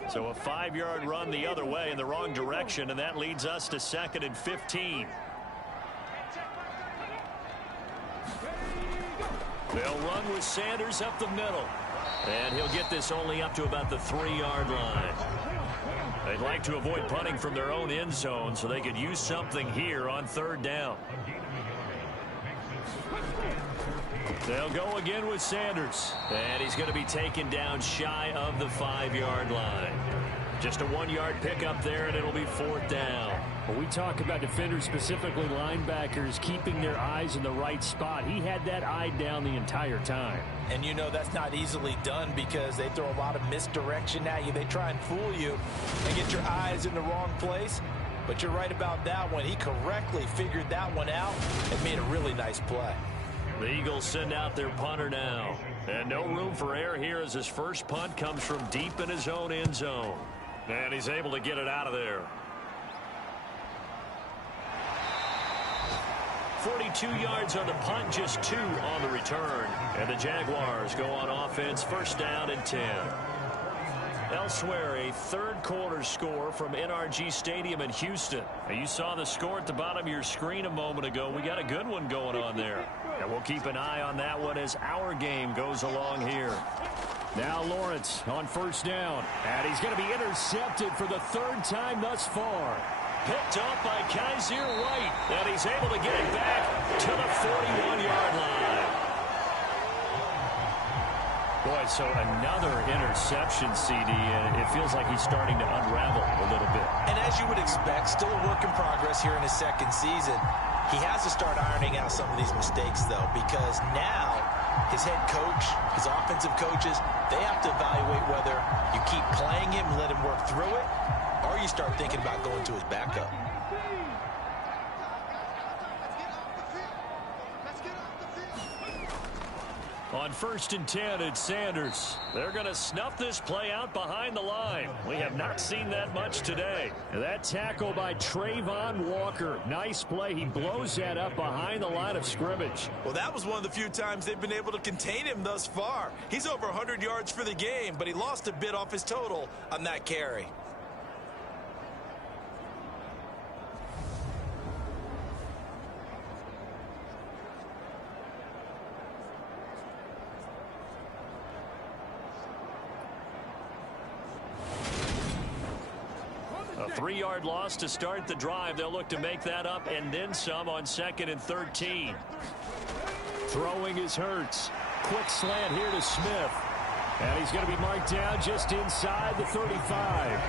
So a 5-yard run the other way in the wrong direction, and that leads us to 2nd and 15. They'll run with Sanders up the middle. And he'll get this only up to about the 3-yard line. They'd like to avoid punting from their own end zone so they could use something here on 3rd down. They'll go again with Sanders. And he's going to be taken down shy of the 5-yard line. Just a 1-yard pickup there, and it'll be 4th down. When we talk about defenders, specifically linebackers, keeping their eyes in the right spot, he had that eye down the entire time. And you know that's not easily done because they throw a lot of misdirection at you. They try and fool you and get your eyes in the wrong place. But you're right about that one. He correctly figured that one out and made a really nice play. The Eagles send out their punter now. And no room for error here as his first punt comes from deep in his own end zone. And he's able to get it out of there. 42 yards on the punt, just 2 on the return. And the Jaguars go on offense, 1st down and 10. Elsewhere, a 3rd quarter score from NRG Stadium in Houston. Now, you saw the score at the bottom of your screen a moment ago. We got a good one going on there. And we'll keep an eye on that one as our game goes along here. Now Lawrence on 1st down. And he's going to be intercepted for the 3rd time thus far. Picked off by Kaiser White. And he's able to get it back to the 41-yard line. Boy, so another interception, CD, and it feels like he's starting to unravel a little bit. And as you would expect, still a work in progress here in his 2nd season. He has to start ironing out some of these mistakes, though, because now his head coach, his offensive coaches, they have to evaluate whether you keep playing him and let him work through it, or you start thinking about going to his backup. On 1st and 10, it's Sanders. They're going to snuff this play out behind the line. We have not seen that much today. That tackle by Trayvon Walker. Nice play. He blows that up behind the line of scrimmage. Well, that was one of the few times they've been able to contain him thus far. He's over 100 yards for the game, but he lost a bit off his total on that carry. A 3-yard loss to start the drive. They'll look to make that up and then some on 2nd and 13. Throwing is Hurts. Quick slant here to Smith. And he's going to be marked down just inside the 35.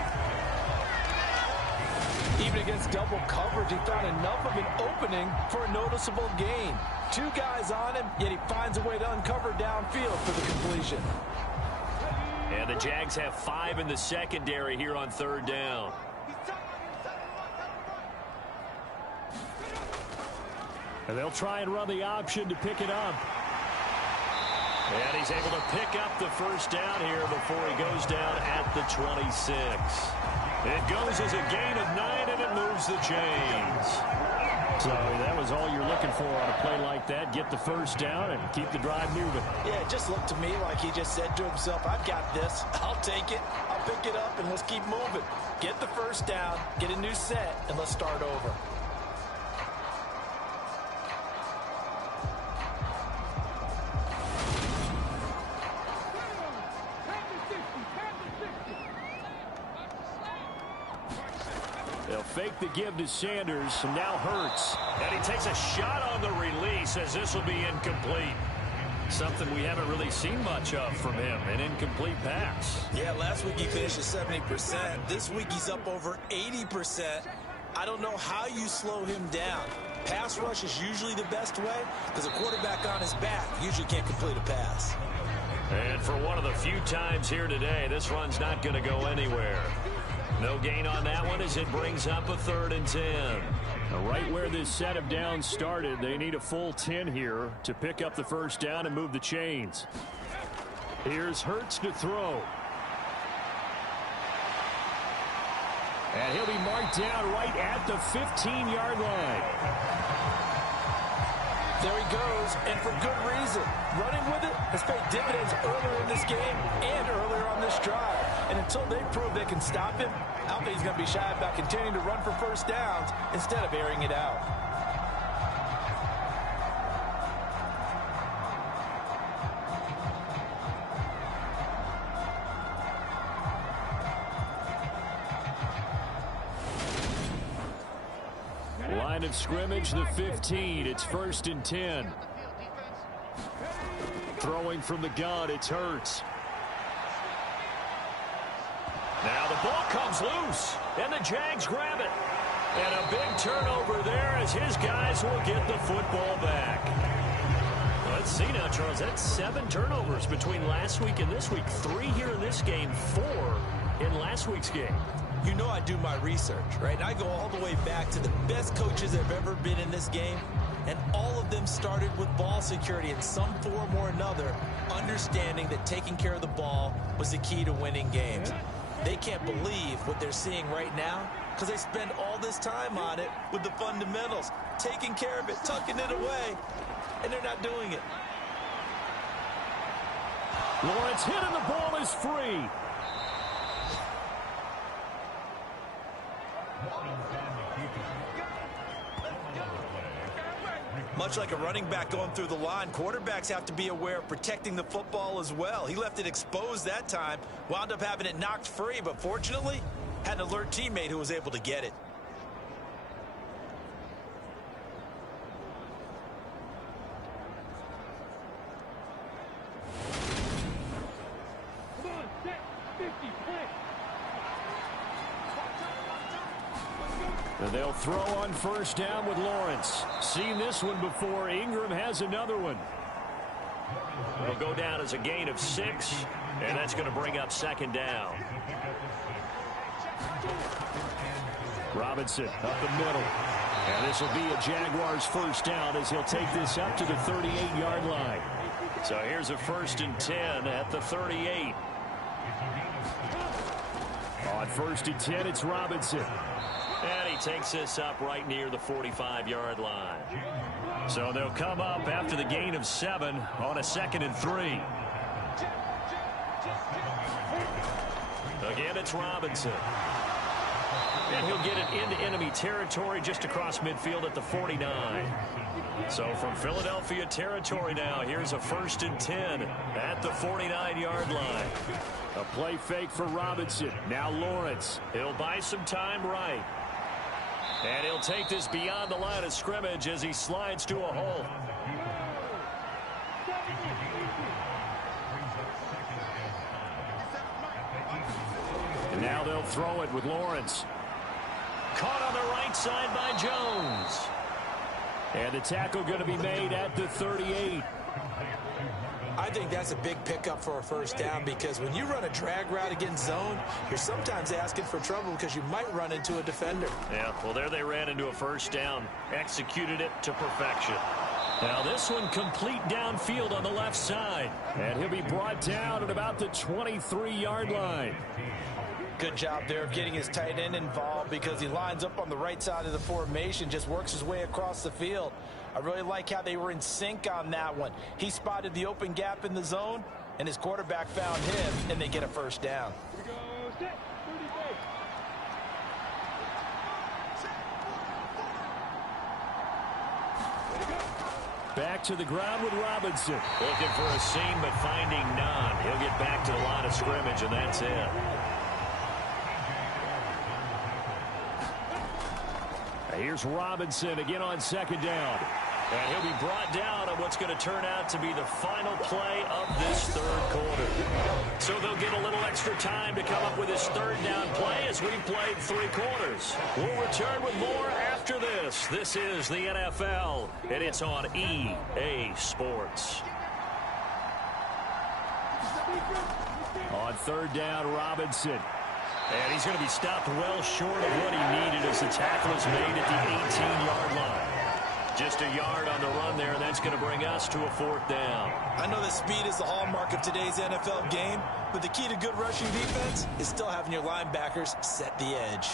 Even against double coverage, he found enough of an opening for a noticeable gain. 2 guys on him, yet he finds a way to uncover downfield for the completion. And the Jags have 5 in the secondary here on 3rd down. And they'll try and run the option to pick it up. And he's able to pick up the 1st down here before he goes down at the 26. It goes as a gain of 9, and it moves the chains. So that was all you're looking for on a play like that. Get the 1st down and keep the drive moving. Yeah, it just looked to me like he just said to himself, I've got this. I'll take it. I'll pick it up, and let's keep moving. Get the 1st down, get a new set, and let's start over. They'll fake the give to Sanders, and now Hurts. And he takes a shot on the release as this will be incomplete. Something we haven't really seen much of from him, an incomplete pass. Yeah, last week he finished at 70%. This week he's up over 80%. I don't know how you slow him down. Pass rush is usually the best way because a quarterback on his back usually can't complete a pass. And for one of the few times here today, this run's not going to go anywhere. No gain on that one as it brings up a 3rd and 10. Right where this set of downs started, they need a full 10 here to pick up the 1st down and move the chains. Here's Hurts to throw. And he'll be marked down right at the 15-yard line. There he goes, and for good reason. Running with it has paid dividends earlier in this game and earlier on this drive. And until they prove they can stop him, I don't think he's going to be shy about continuing to run for first downs instead of airing it out. Line of scrimmage, the 15. It's 1st and 10. Throwing from the gun, it's Hurts. Now the ball comes loose, and the Jags grab it. And a big turnover there as his guys will get the football back. Let's see now, Charles. That's 7 turnovers between last week and this week. 3 here in this game, 4 in last week's game. You know I do my research, right? And I go all the way back to the best coaches that have ever been in this game, and all of them started with ball security in some form or another, understanding that taking care of the ball was the key to winning games. They can't believe what they're seeing right now because they spend all this time on it with the fundamentals, taking care of it, tucking it away, and they're not doing it. Lawrence hit and the ball is free. Much like a running back going through the line, quarterbacks have to be aware of protecting the football as well. He left it exposed that time, wound up having it knocked free, but fortunately, had an alert teammate who was able to get it. And they'll throw on first down with Lawrence. Seen this one before. Ingram has another one. It'll go down as a gain of 6, and that's going to bring up 2nd down. Robinson up the middle. And this will be a Jaguars first down as he'll take this up to the 38-yard line. So here's a 1st and 10 at the 38. On 1st and 10, it's Robinson. And he takes this up right near the 45-yard line. So they'll come up after the gain of 7 on a 2nd and 3. Again, it's Robinson. And he'll get it into enemy territory just across midfield at the 49. So from Philadelphia territory now, here's a 1st and 10 at the 49-yard line. A play fake for Robinson. Now Lawrence. He'll buy some time right. And he'll take this beyond the line of scrimmage as he slides to a hole. And now they'll throw it with Lawrence. Caught on the right side by Jones. And the tackle going to be made at the 38. I think that's a big pickup for a first down because when you run a drag route against zone, you're sometimes asking for trouble because you might run into a defender. Yeah, well, there they ran into a first down. Executed it to perfection. Now this one complete downfield on the left side. And he'll be brought down at about the 23-yard line. Good job there of getting his tight end involved because he lines up on the right side of the formation, just works his way across the field. I really like how they were in sync on that one. He spotted the open gap in the zone, and his quarterback found him, and they get a first down. Back to the ground with Robinson. Looking for a seam, but finding none. He'll get back to the line of scrimmage, and that's it. Here's Robinson again on 2nd down. And he'll be brought down on what's going to turn out to be the final play of this 3rd quarter. So they'll get a little extra time to come up with his 3rd down play as we've played 3 quarters. We'll return with more after this. This is the NFL, and it's on EA Sports. On 3rd down, Robinson. And he's going to be stopped well short of what he needed as the tackle is made at the 18-yard line. Just a yard on the run there, and that's going to bring us to a 4th down. I know that speed is the hallmark of today's NFL game, but the key to good rushing defense is still having your linebackers set the edge.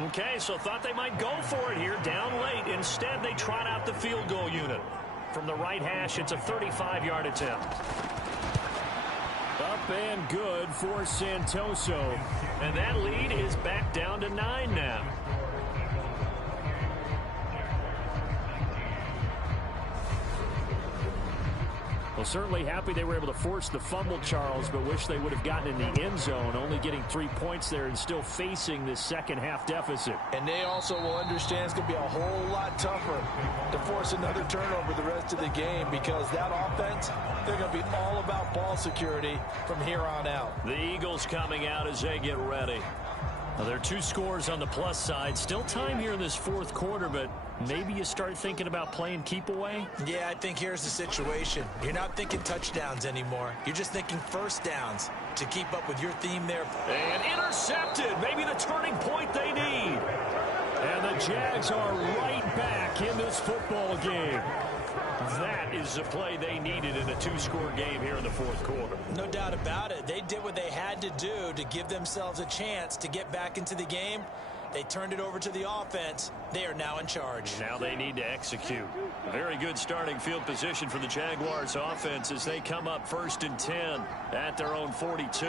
Okay, so thought they might go for it here, down late. Instead, they trot out the field goal unit. From the right hash, it's a 35-yard attempt. Up and good for Santoso. And that lead is back down to 9 now. Well, certainly happy they were able to force the fumble, Charles, but wish they would have gotten in the end zone, only getting 3 points there and still facing this second-half deficit. And they also will understand it's going to be a whole lot tougher to force another turnover the rest of the game because that offense, they're going to be all about ball security from here on out. The Eagles coming out as they get ready. Now, there are 2 scores on the plus side. Still time here in this 4th quarter, but maybe you start thinking about playing keep away? Yeah, I think here's the situation. You're not thinking touchdowns anymore. You're just thinking first downs to keep up with your theme there. And intercepted. Maybe the turning point they need. And the Jags are right back in this football game. That is the play they needed in a 2-score game here in the 4th quarter. No doubt about it. They did what they had to do to give themselves a chance to get back into the game. They turned it over to the offense. They are now in charge. Now they need to execute. Very good starting field position for the Jaguars offense as they come up 1st and 10 at their own 42.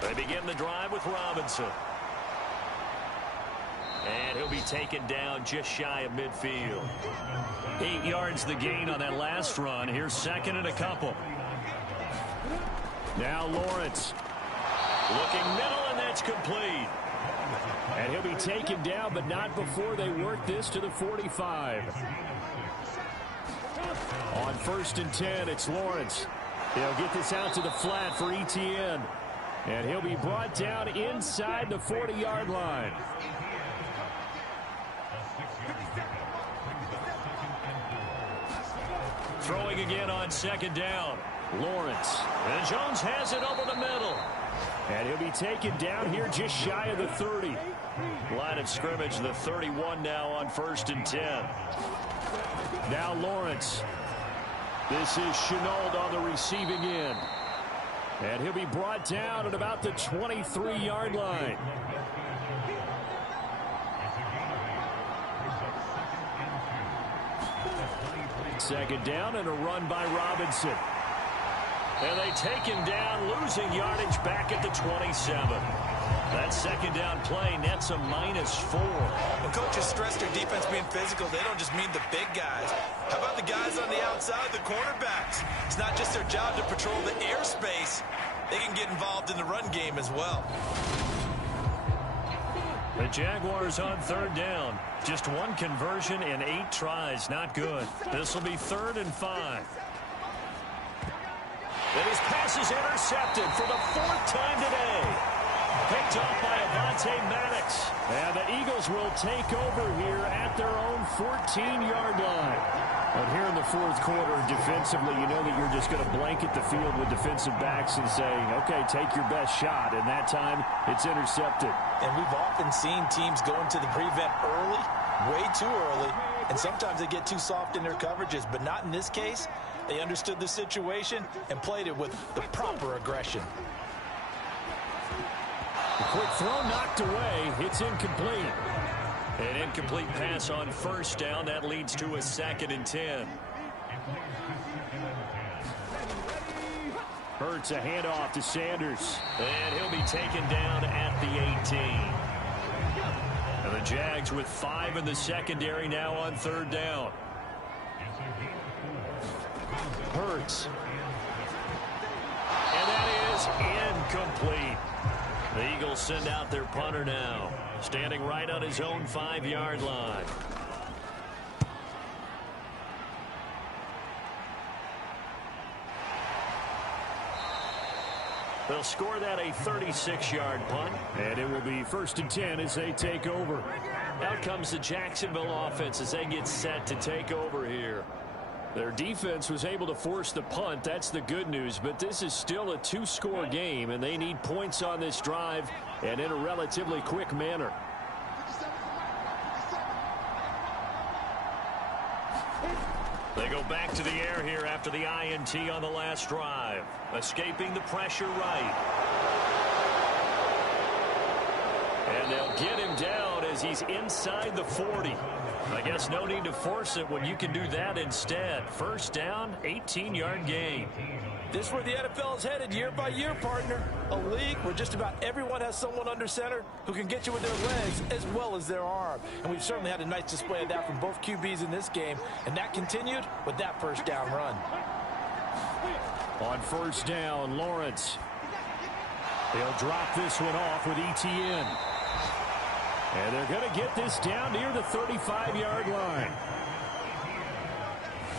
They begin the drive with Robinson. And he'll be taken down just shy of midfield. 8 yards the gain on that last run. Here's 2nd and a couple. Now Lawrence. Looking middle, and that's complete. And he'll be taken down, but not before they work this to the 45. On 1st and 10, it's Lawrence. He'll get this out to the flat for Etienne. And he'll be brought down inside the 40-yard line. Throwing again on 2nd down. Lawrence. And Jones has it over the middle. And he'll be taken down here just shy of the 30. Line of scrimmage, the 31 now on 1st and 10. Now Lawrence. This is Chenault on the receiving end. And he'll be brought down at about the 23-yard line. Second down and a run by Robinson. And they take him down, losing yardage back at the 27. That 2nd down play nets a -4. When coaches stress their defense being physical, they don't just mean the big guys. How about the guys on the outside, the cornerbacks? It's not just their job to patrol the airspace. They can get involved in the run game as well. The Jaguars on 3rd down. Just 1 conversion in 8 tries. Not good. This will be 3rd and 5. And his pass is intercepted for the 4th time today. Picked off by Avonte Maddox. And the Eagles will take over here at their own 14-yard line. But here in the 4th quarter, defensively, you know that you're just going to blanket the field with defensive backs and say, okay, take your best shot. And that time, it's intercepted. And we've often seen teams go into the prevent early, way too early, and sometimes they get too soft in their coverages, but not in this case. They understood the situation and played it with the proper aggression. The quick throw knocked away. It's incomplete. An incomplete pass on 1st down. That leads to a 2nd and 10. Hurts a handoff to Sanders. And he'll be taken down at the 18. And the Jags with 5 in the secondary now on 3rd down. Hurts. And that is incomplete. The Eagles send out their punter now, standing right on his own 5-yard line. They'll score that a 36-yard punt. And it will be 1st and 10 as they take over. Out comes the Jacksonville offense as they get set to take over here. Their defense was able to force the punt. That's the good news. But this is still a two-score game, and they need points on this drive and in a relatively quick manner. They go back to the air here after the INT on the last drive. Escaping the pressure right. And they'll get him down as he's inside the 40. I guess no need to force it when you can do that instead. First down, 18-yard gain. This is where the NFL is headed year by year, partner. A league where just about everyone has someone under center who can get you with their legs as well as their arm. And we've certainly had a nice display of that from both QBs in this game. And that continued with that first down run. On first down, Lawrence. They'll drop this one off with ETN. And they're going to get this down near the 35-yard line.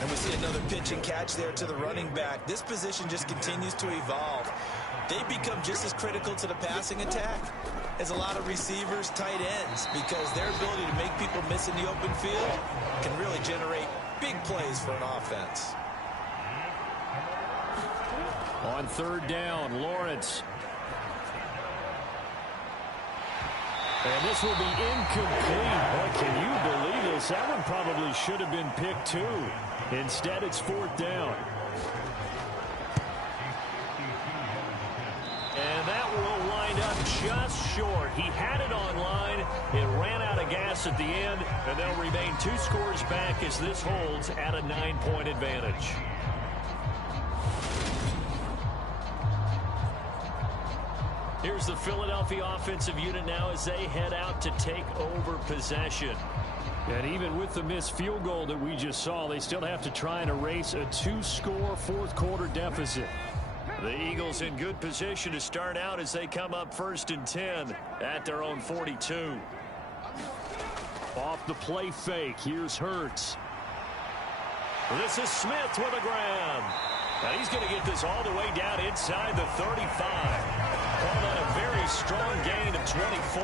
And we see another pitch and catch there to the running back. This position just continues to evolve. They become just as critical to the passing attack as a lot of receivers, tight ends, because their ability to make people miss in the open field can really generate big plays for an offense. On third down, Lawrence. And this will be incomplete. Boy, can you believe this? That one probably should have been picked too. Instead, it's fourth down. And that will wind up just short. He had it on line. It ran out of gas at the end, and they'll remain 2 scores back as this holds at a 9-point advantage. Here's the Philadelphia offensive unit now as they head out to take over possession. And even with the missed field goal that we just saw, they still have to try and erase a 2-score fourth-quarter deficit. The Eagles in good position to start out as they come up 1st and 10 at their own 42. Off the play fake, here's Hurts. This is Smith with a grab. And he's going to get this all the way down inside the 35. Call that a very strong gain of 24.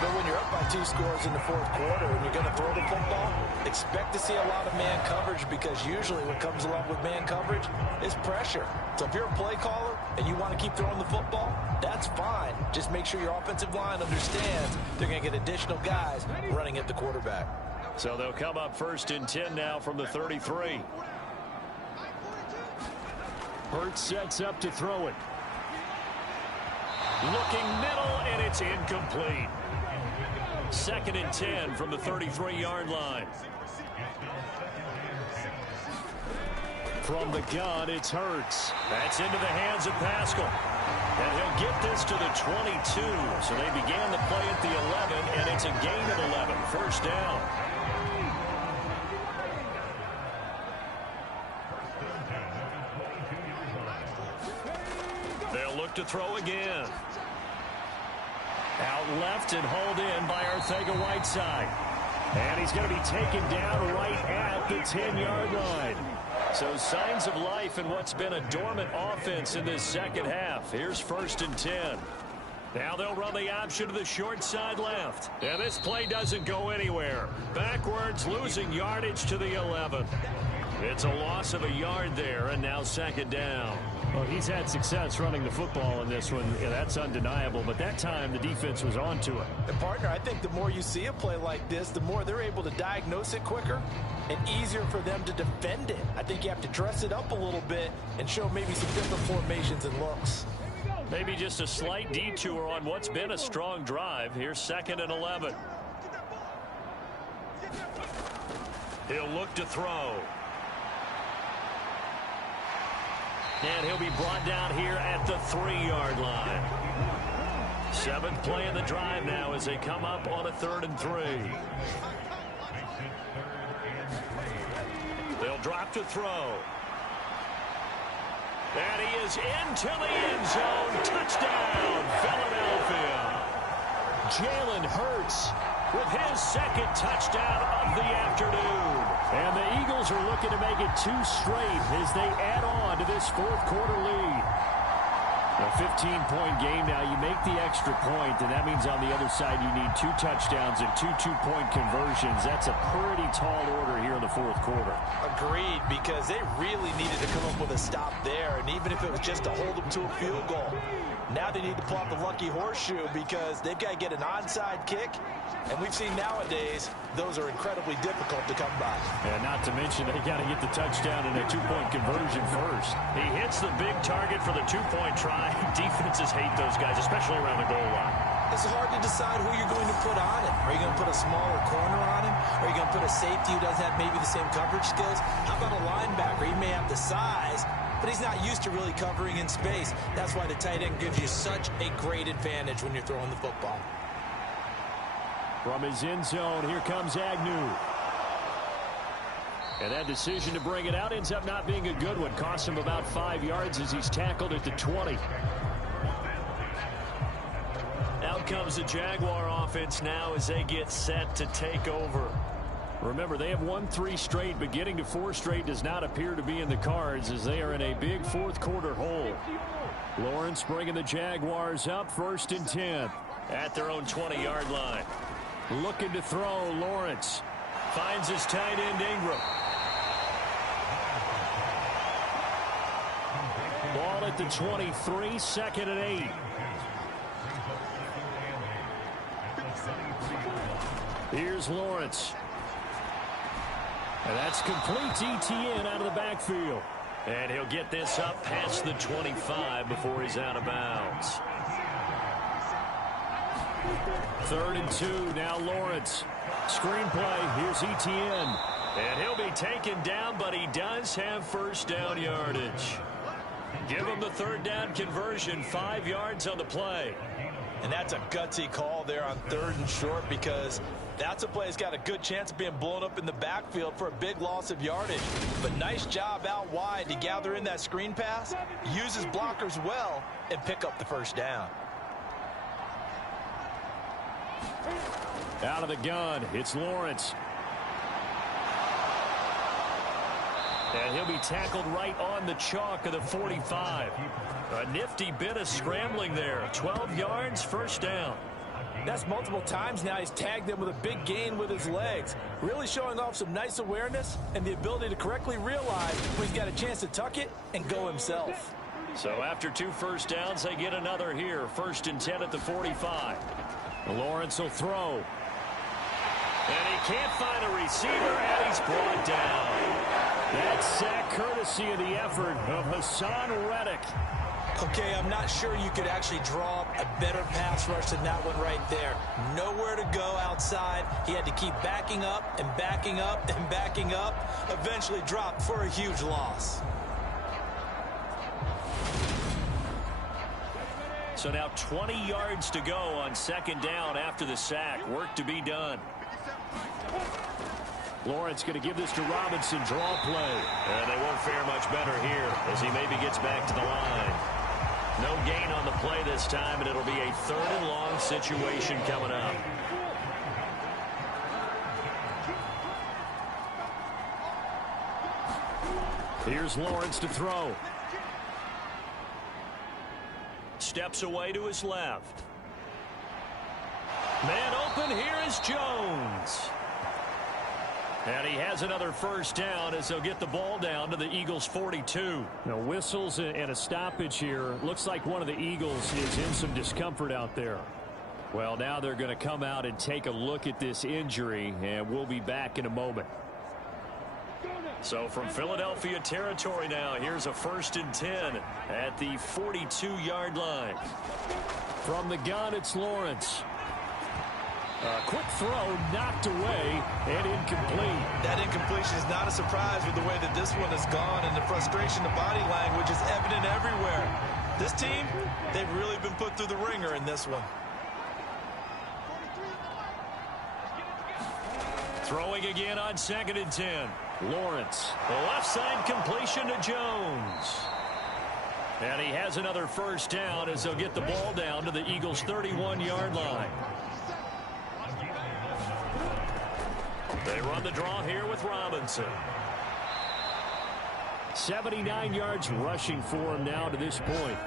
But when you're up by 2 scores in the fourth quarter and you're going to throw the football, expect to see a lot of man coverage, because usually what comes along with man coverage is pressure. So if you're a play caller and you want to keep throwing the football, that's fine. Just make sure your offensive line understands they're going to get additional guys running at the quarterback. So they'll come up 1st and 10 now from the 33. Hurts sets up to throw it. Looking middle, and it's incomplete. 2nd and 10 from the 33-yard line. From the gun, it's Hurts. That's into the hands of Pascal. And he'll get this to the 22. So they began the play at the 11, and it's a gain of 11. First down. They'll look to throw again. Out left and hauled in by Arcega-Whiteside. And he's going to be taken down right at the 10-yard line. So signs of life in what's been a dormant offense in this second half. Here's 1st and 10. Now they'll run the option to the short side left. And this play doesn't go anywhere. Backwards, losing yardage to the 11. It's a loss of a yard there, and now 2nd down. Well, he's had success running the football in this one. Yeah, that's undeniable. But that time, the defense was on to it. And, partner, I think the more you see a play like this, the more they're able to diagnose it quicker and easier for them to defend it. I think you have to dress it up a little bit and show maybe some different formations and looks. Maybe just a slight detour on what's been a strong drive. Here's 2nd and 11. He'll look to throw. And he'll be brought down here at the 3-yard line. 7th play in the drive now as they come up on a 3rd and 3. They'll drop to throw. And he is into the end zone. Touchdown, Philadelphia. Jalen Hurts with his 2nd touchdown of the afternoon. And the Eagles are looking to make it 2 straight as they add on to this fourth quarter lead. A 15-point game now. You make the extra point, and that means on the other side you need 2 touchdowns and 2 two-point conversions. That's a pretty tall order here in the fourth quarter. Agreed, because they really needed to come up with a stop there, and even if it was just to hold them to a field goal. Now they need to pull out the lucky horseshoe because they've got to get an onside kick, and we've seen nowadays those are incredibly difficult to come by. And not to mention they got to get the touchdown and a 2-point conversion first. He hits the big target for the 2-point try. Defenses hate those guys, especially around the goal line. It's hard to decide who you're going to put on him. Are you going to put a smaller corner on him? Are you going to put a safety who doesn't have maybe the same coverage skills? How about a linebacker? He may have the size, but he's not used to really covering in space. That's why the tight end gives you such a great advantage when you're throwing the football. From his end zone, here comes Agnew. And that decision to bring it out ends up not being a good one. Costs him about 5 yards as he's tackled at the 20. Out comes the Jaguar offense now as they get set to take over. Remember, they have won 3 straight, but getting to 4 straight does not appear to be in the cards as they are in a big fourth quarter hole. Lawrence bringing the Jaguars up, 1st and 10 at their own 20-yard line. Looking to throw, Lawrence finds his tight end Ingram. Ball at the 23, 2nd and 8. Here's Lawrence. And that's complete to ETN out of the backfield. And he'll get this up past the 25 before he's out of bounds. 3rd and 2, now Lawrence. Screenplay, here's ETN. And he'll be taken down, but he does have first down yardage. Give him the 3rd down conversion, 5 yards on the play. And that's a gutsy call there on 3rd and short because that's a play that's got a good chance of being blown up in the backfield for a big loss of yardage. But nice job out wide to gather in that screen pass, use his blockers well, and pick up the first down. Out of the gun, it's Lawrence. And he'll be tackled right on the chalk of the 45. A nifty bit of scrambling there. 12 yards, first down. That's multiple times now he's tagged them with a big gain with his legs. Really showing off some nice awareness and the ability to correctly realize when he's got a chance to tuck it and go himself. So after 2 first downs, they get another here. 1st and 10 at the 45. Lawrence will throw. And he can't find a receiver, and he's brought down. That sack courtesy of the effort of Hassan Reddick. Okay, I'm not sure you could actually draw up a better pass rush than that one right there. Nowhere to go outside. He had to keep backing up and backing up and backing up. Eventually dropped for a huge loss. So now 20 yards to go on 2nd down after the sack. Work to be done. Lawrence going to give this to Robinson. Draw play. And they won't fare much better here as he maybe gets back to the line. No gain on the play this time, and it'll be a 3rd and long situation coming up. Here's Lawrence to throw. Steps away to his left. Man open, here is Jones. And he has another first down as they'll get the ball down to the Eagles' 42. Now whistles and a stoppage here. Looks like one of the Eagles is in some discomfort out there. Well, now they're going to come out and take a look at this injury, and we'll be back in a moment. So from Philadelphia territory now, here's a 1st and 10 at the 42-yard line. From the gun, it's Lawrence. A quick throw knocked away and incomplete. That incompletion is not a surprise with the way that this one has gone, and the frustration, the body language is evident everywhere. This team, they've really been put through the ringer in this one. Throwing again on 2nd and 10. Lawrence, the left side completion to Jones. And he has another first down as they'll get the ball down to the Eagles' 31-yard line. They run the draw here with Robinson. 79 yards rushing for him now to this point.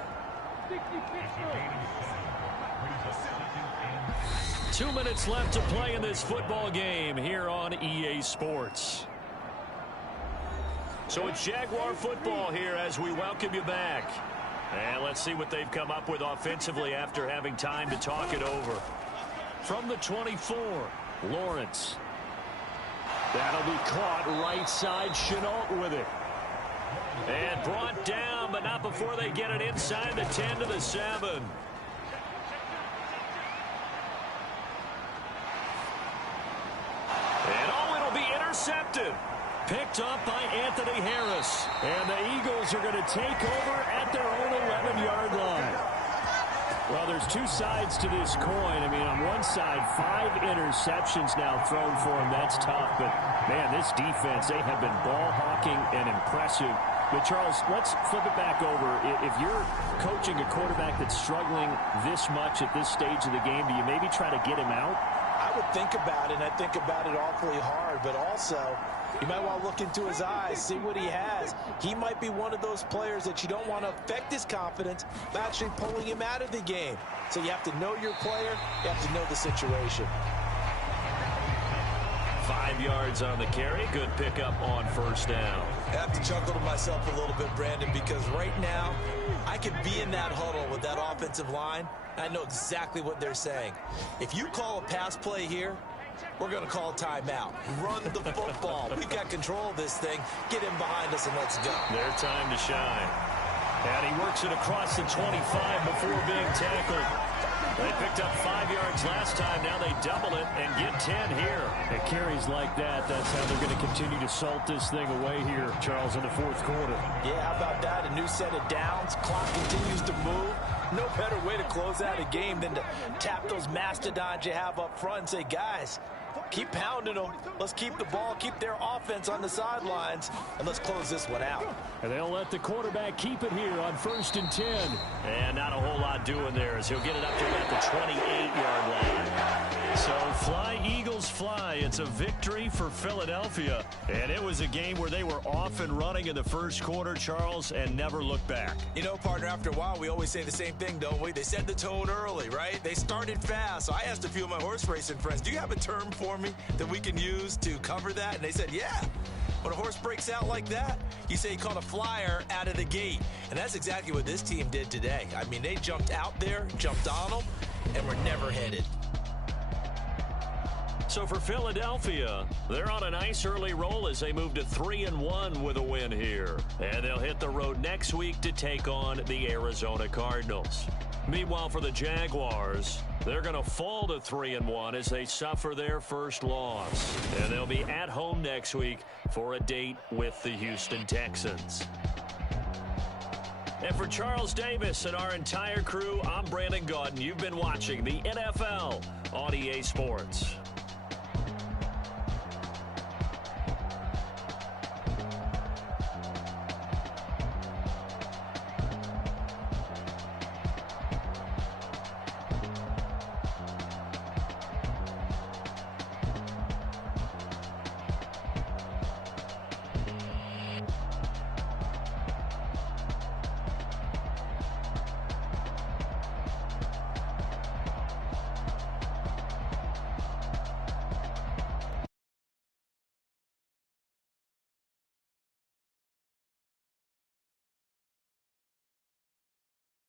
2 minutes left to play in this football game here on EA Sports. So it's Jaguar football here as we welcome you back. And let's see what they've come up with offensively after having time to talk it over. From the 24, Lawrence. That'll be caught right side. Chenault with it. And brought down, but not before they get it inside the 10 to the 7. And oh, it'll be intercepted. Picked up by Anthony Harris. And the Eagles are going to take over at their own 11-yard line. Well, there's two sides to this coin. I mean, on one side, 5 interceptions now thrown for him. That's tough. But, man, this defense, they have been ball hawking and impressive. But, Charles, let's flip it back over. If you're coaching a quarterback that's struggling this much at this stage of the game, do you maybe try to get him out? I would think about it, and I think about it awfully hard. But also, you might want to look into his eyes, see what he has. He might be one of those players that you don't want to affect his confidence by actually pulling him out of the game. So you have to know your player. You have to know the situation. 5 yards on the carry. Good pickup on first down. I have to chuckle to myself a little bit, Brandon, because right now I could be in that huddle with that offensive line. I know exactly what they're saying. If you call a pass play here, we're going to call timeout. Run the football. We've got control of this thing. Get him behind us and let's go. Their time to shine. And he works it across the 25 before being tackled. They picked up 5 yards last time. Now they double it and get 10 here. At carries like that, that's how they're going to continue to salt this thing away here, Charles, in the fourth quarter. Yeah, how about that? A new set of downs. Clock continues to move. No better way to close out a game than to tap those mastodons you have up front and say, guys, keep pounding them. Let's keep the ball, keep their offense on the sidelines, and let's close this one out. And they'll let the quarterback keep it here on 1st and 10. And not a whole lot doing there as he'll get it up to about the 28-yard line. So fly, Eagles, fly. It's a victory for Philadelphia. And it was a game where they were off and running in the first quarter, Charles, and never looked back. You know, partner, after a while, we always say the same thing, don't we? They set the tone early, right? They started fast. So I asked a few of my horse racing friends, do you have a term for me that we can use to cover that? And they said, yeah. When a horse breaks out like that, you say he caught a flyer out of the gate. And that's exactly what this team did today. I mean, they jumped out there, jumped on them, and were never headed. So for Philadelphia, they're on a nice early roll as they move to 3-1 with a win here. And they'll hit the road next week to take on the Arizona Cardinals. Meanwhile, for the Jaguars, they're going to fall to 3-1 as they suffer their first loss. And they'll be at home next week for a date with the Houston Texans. And for Charles Davis and our entire crew, I'm Brandon Gaudin. You've been watching the NFL on EA Sports.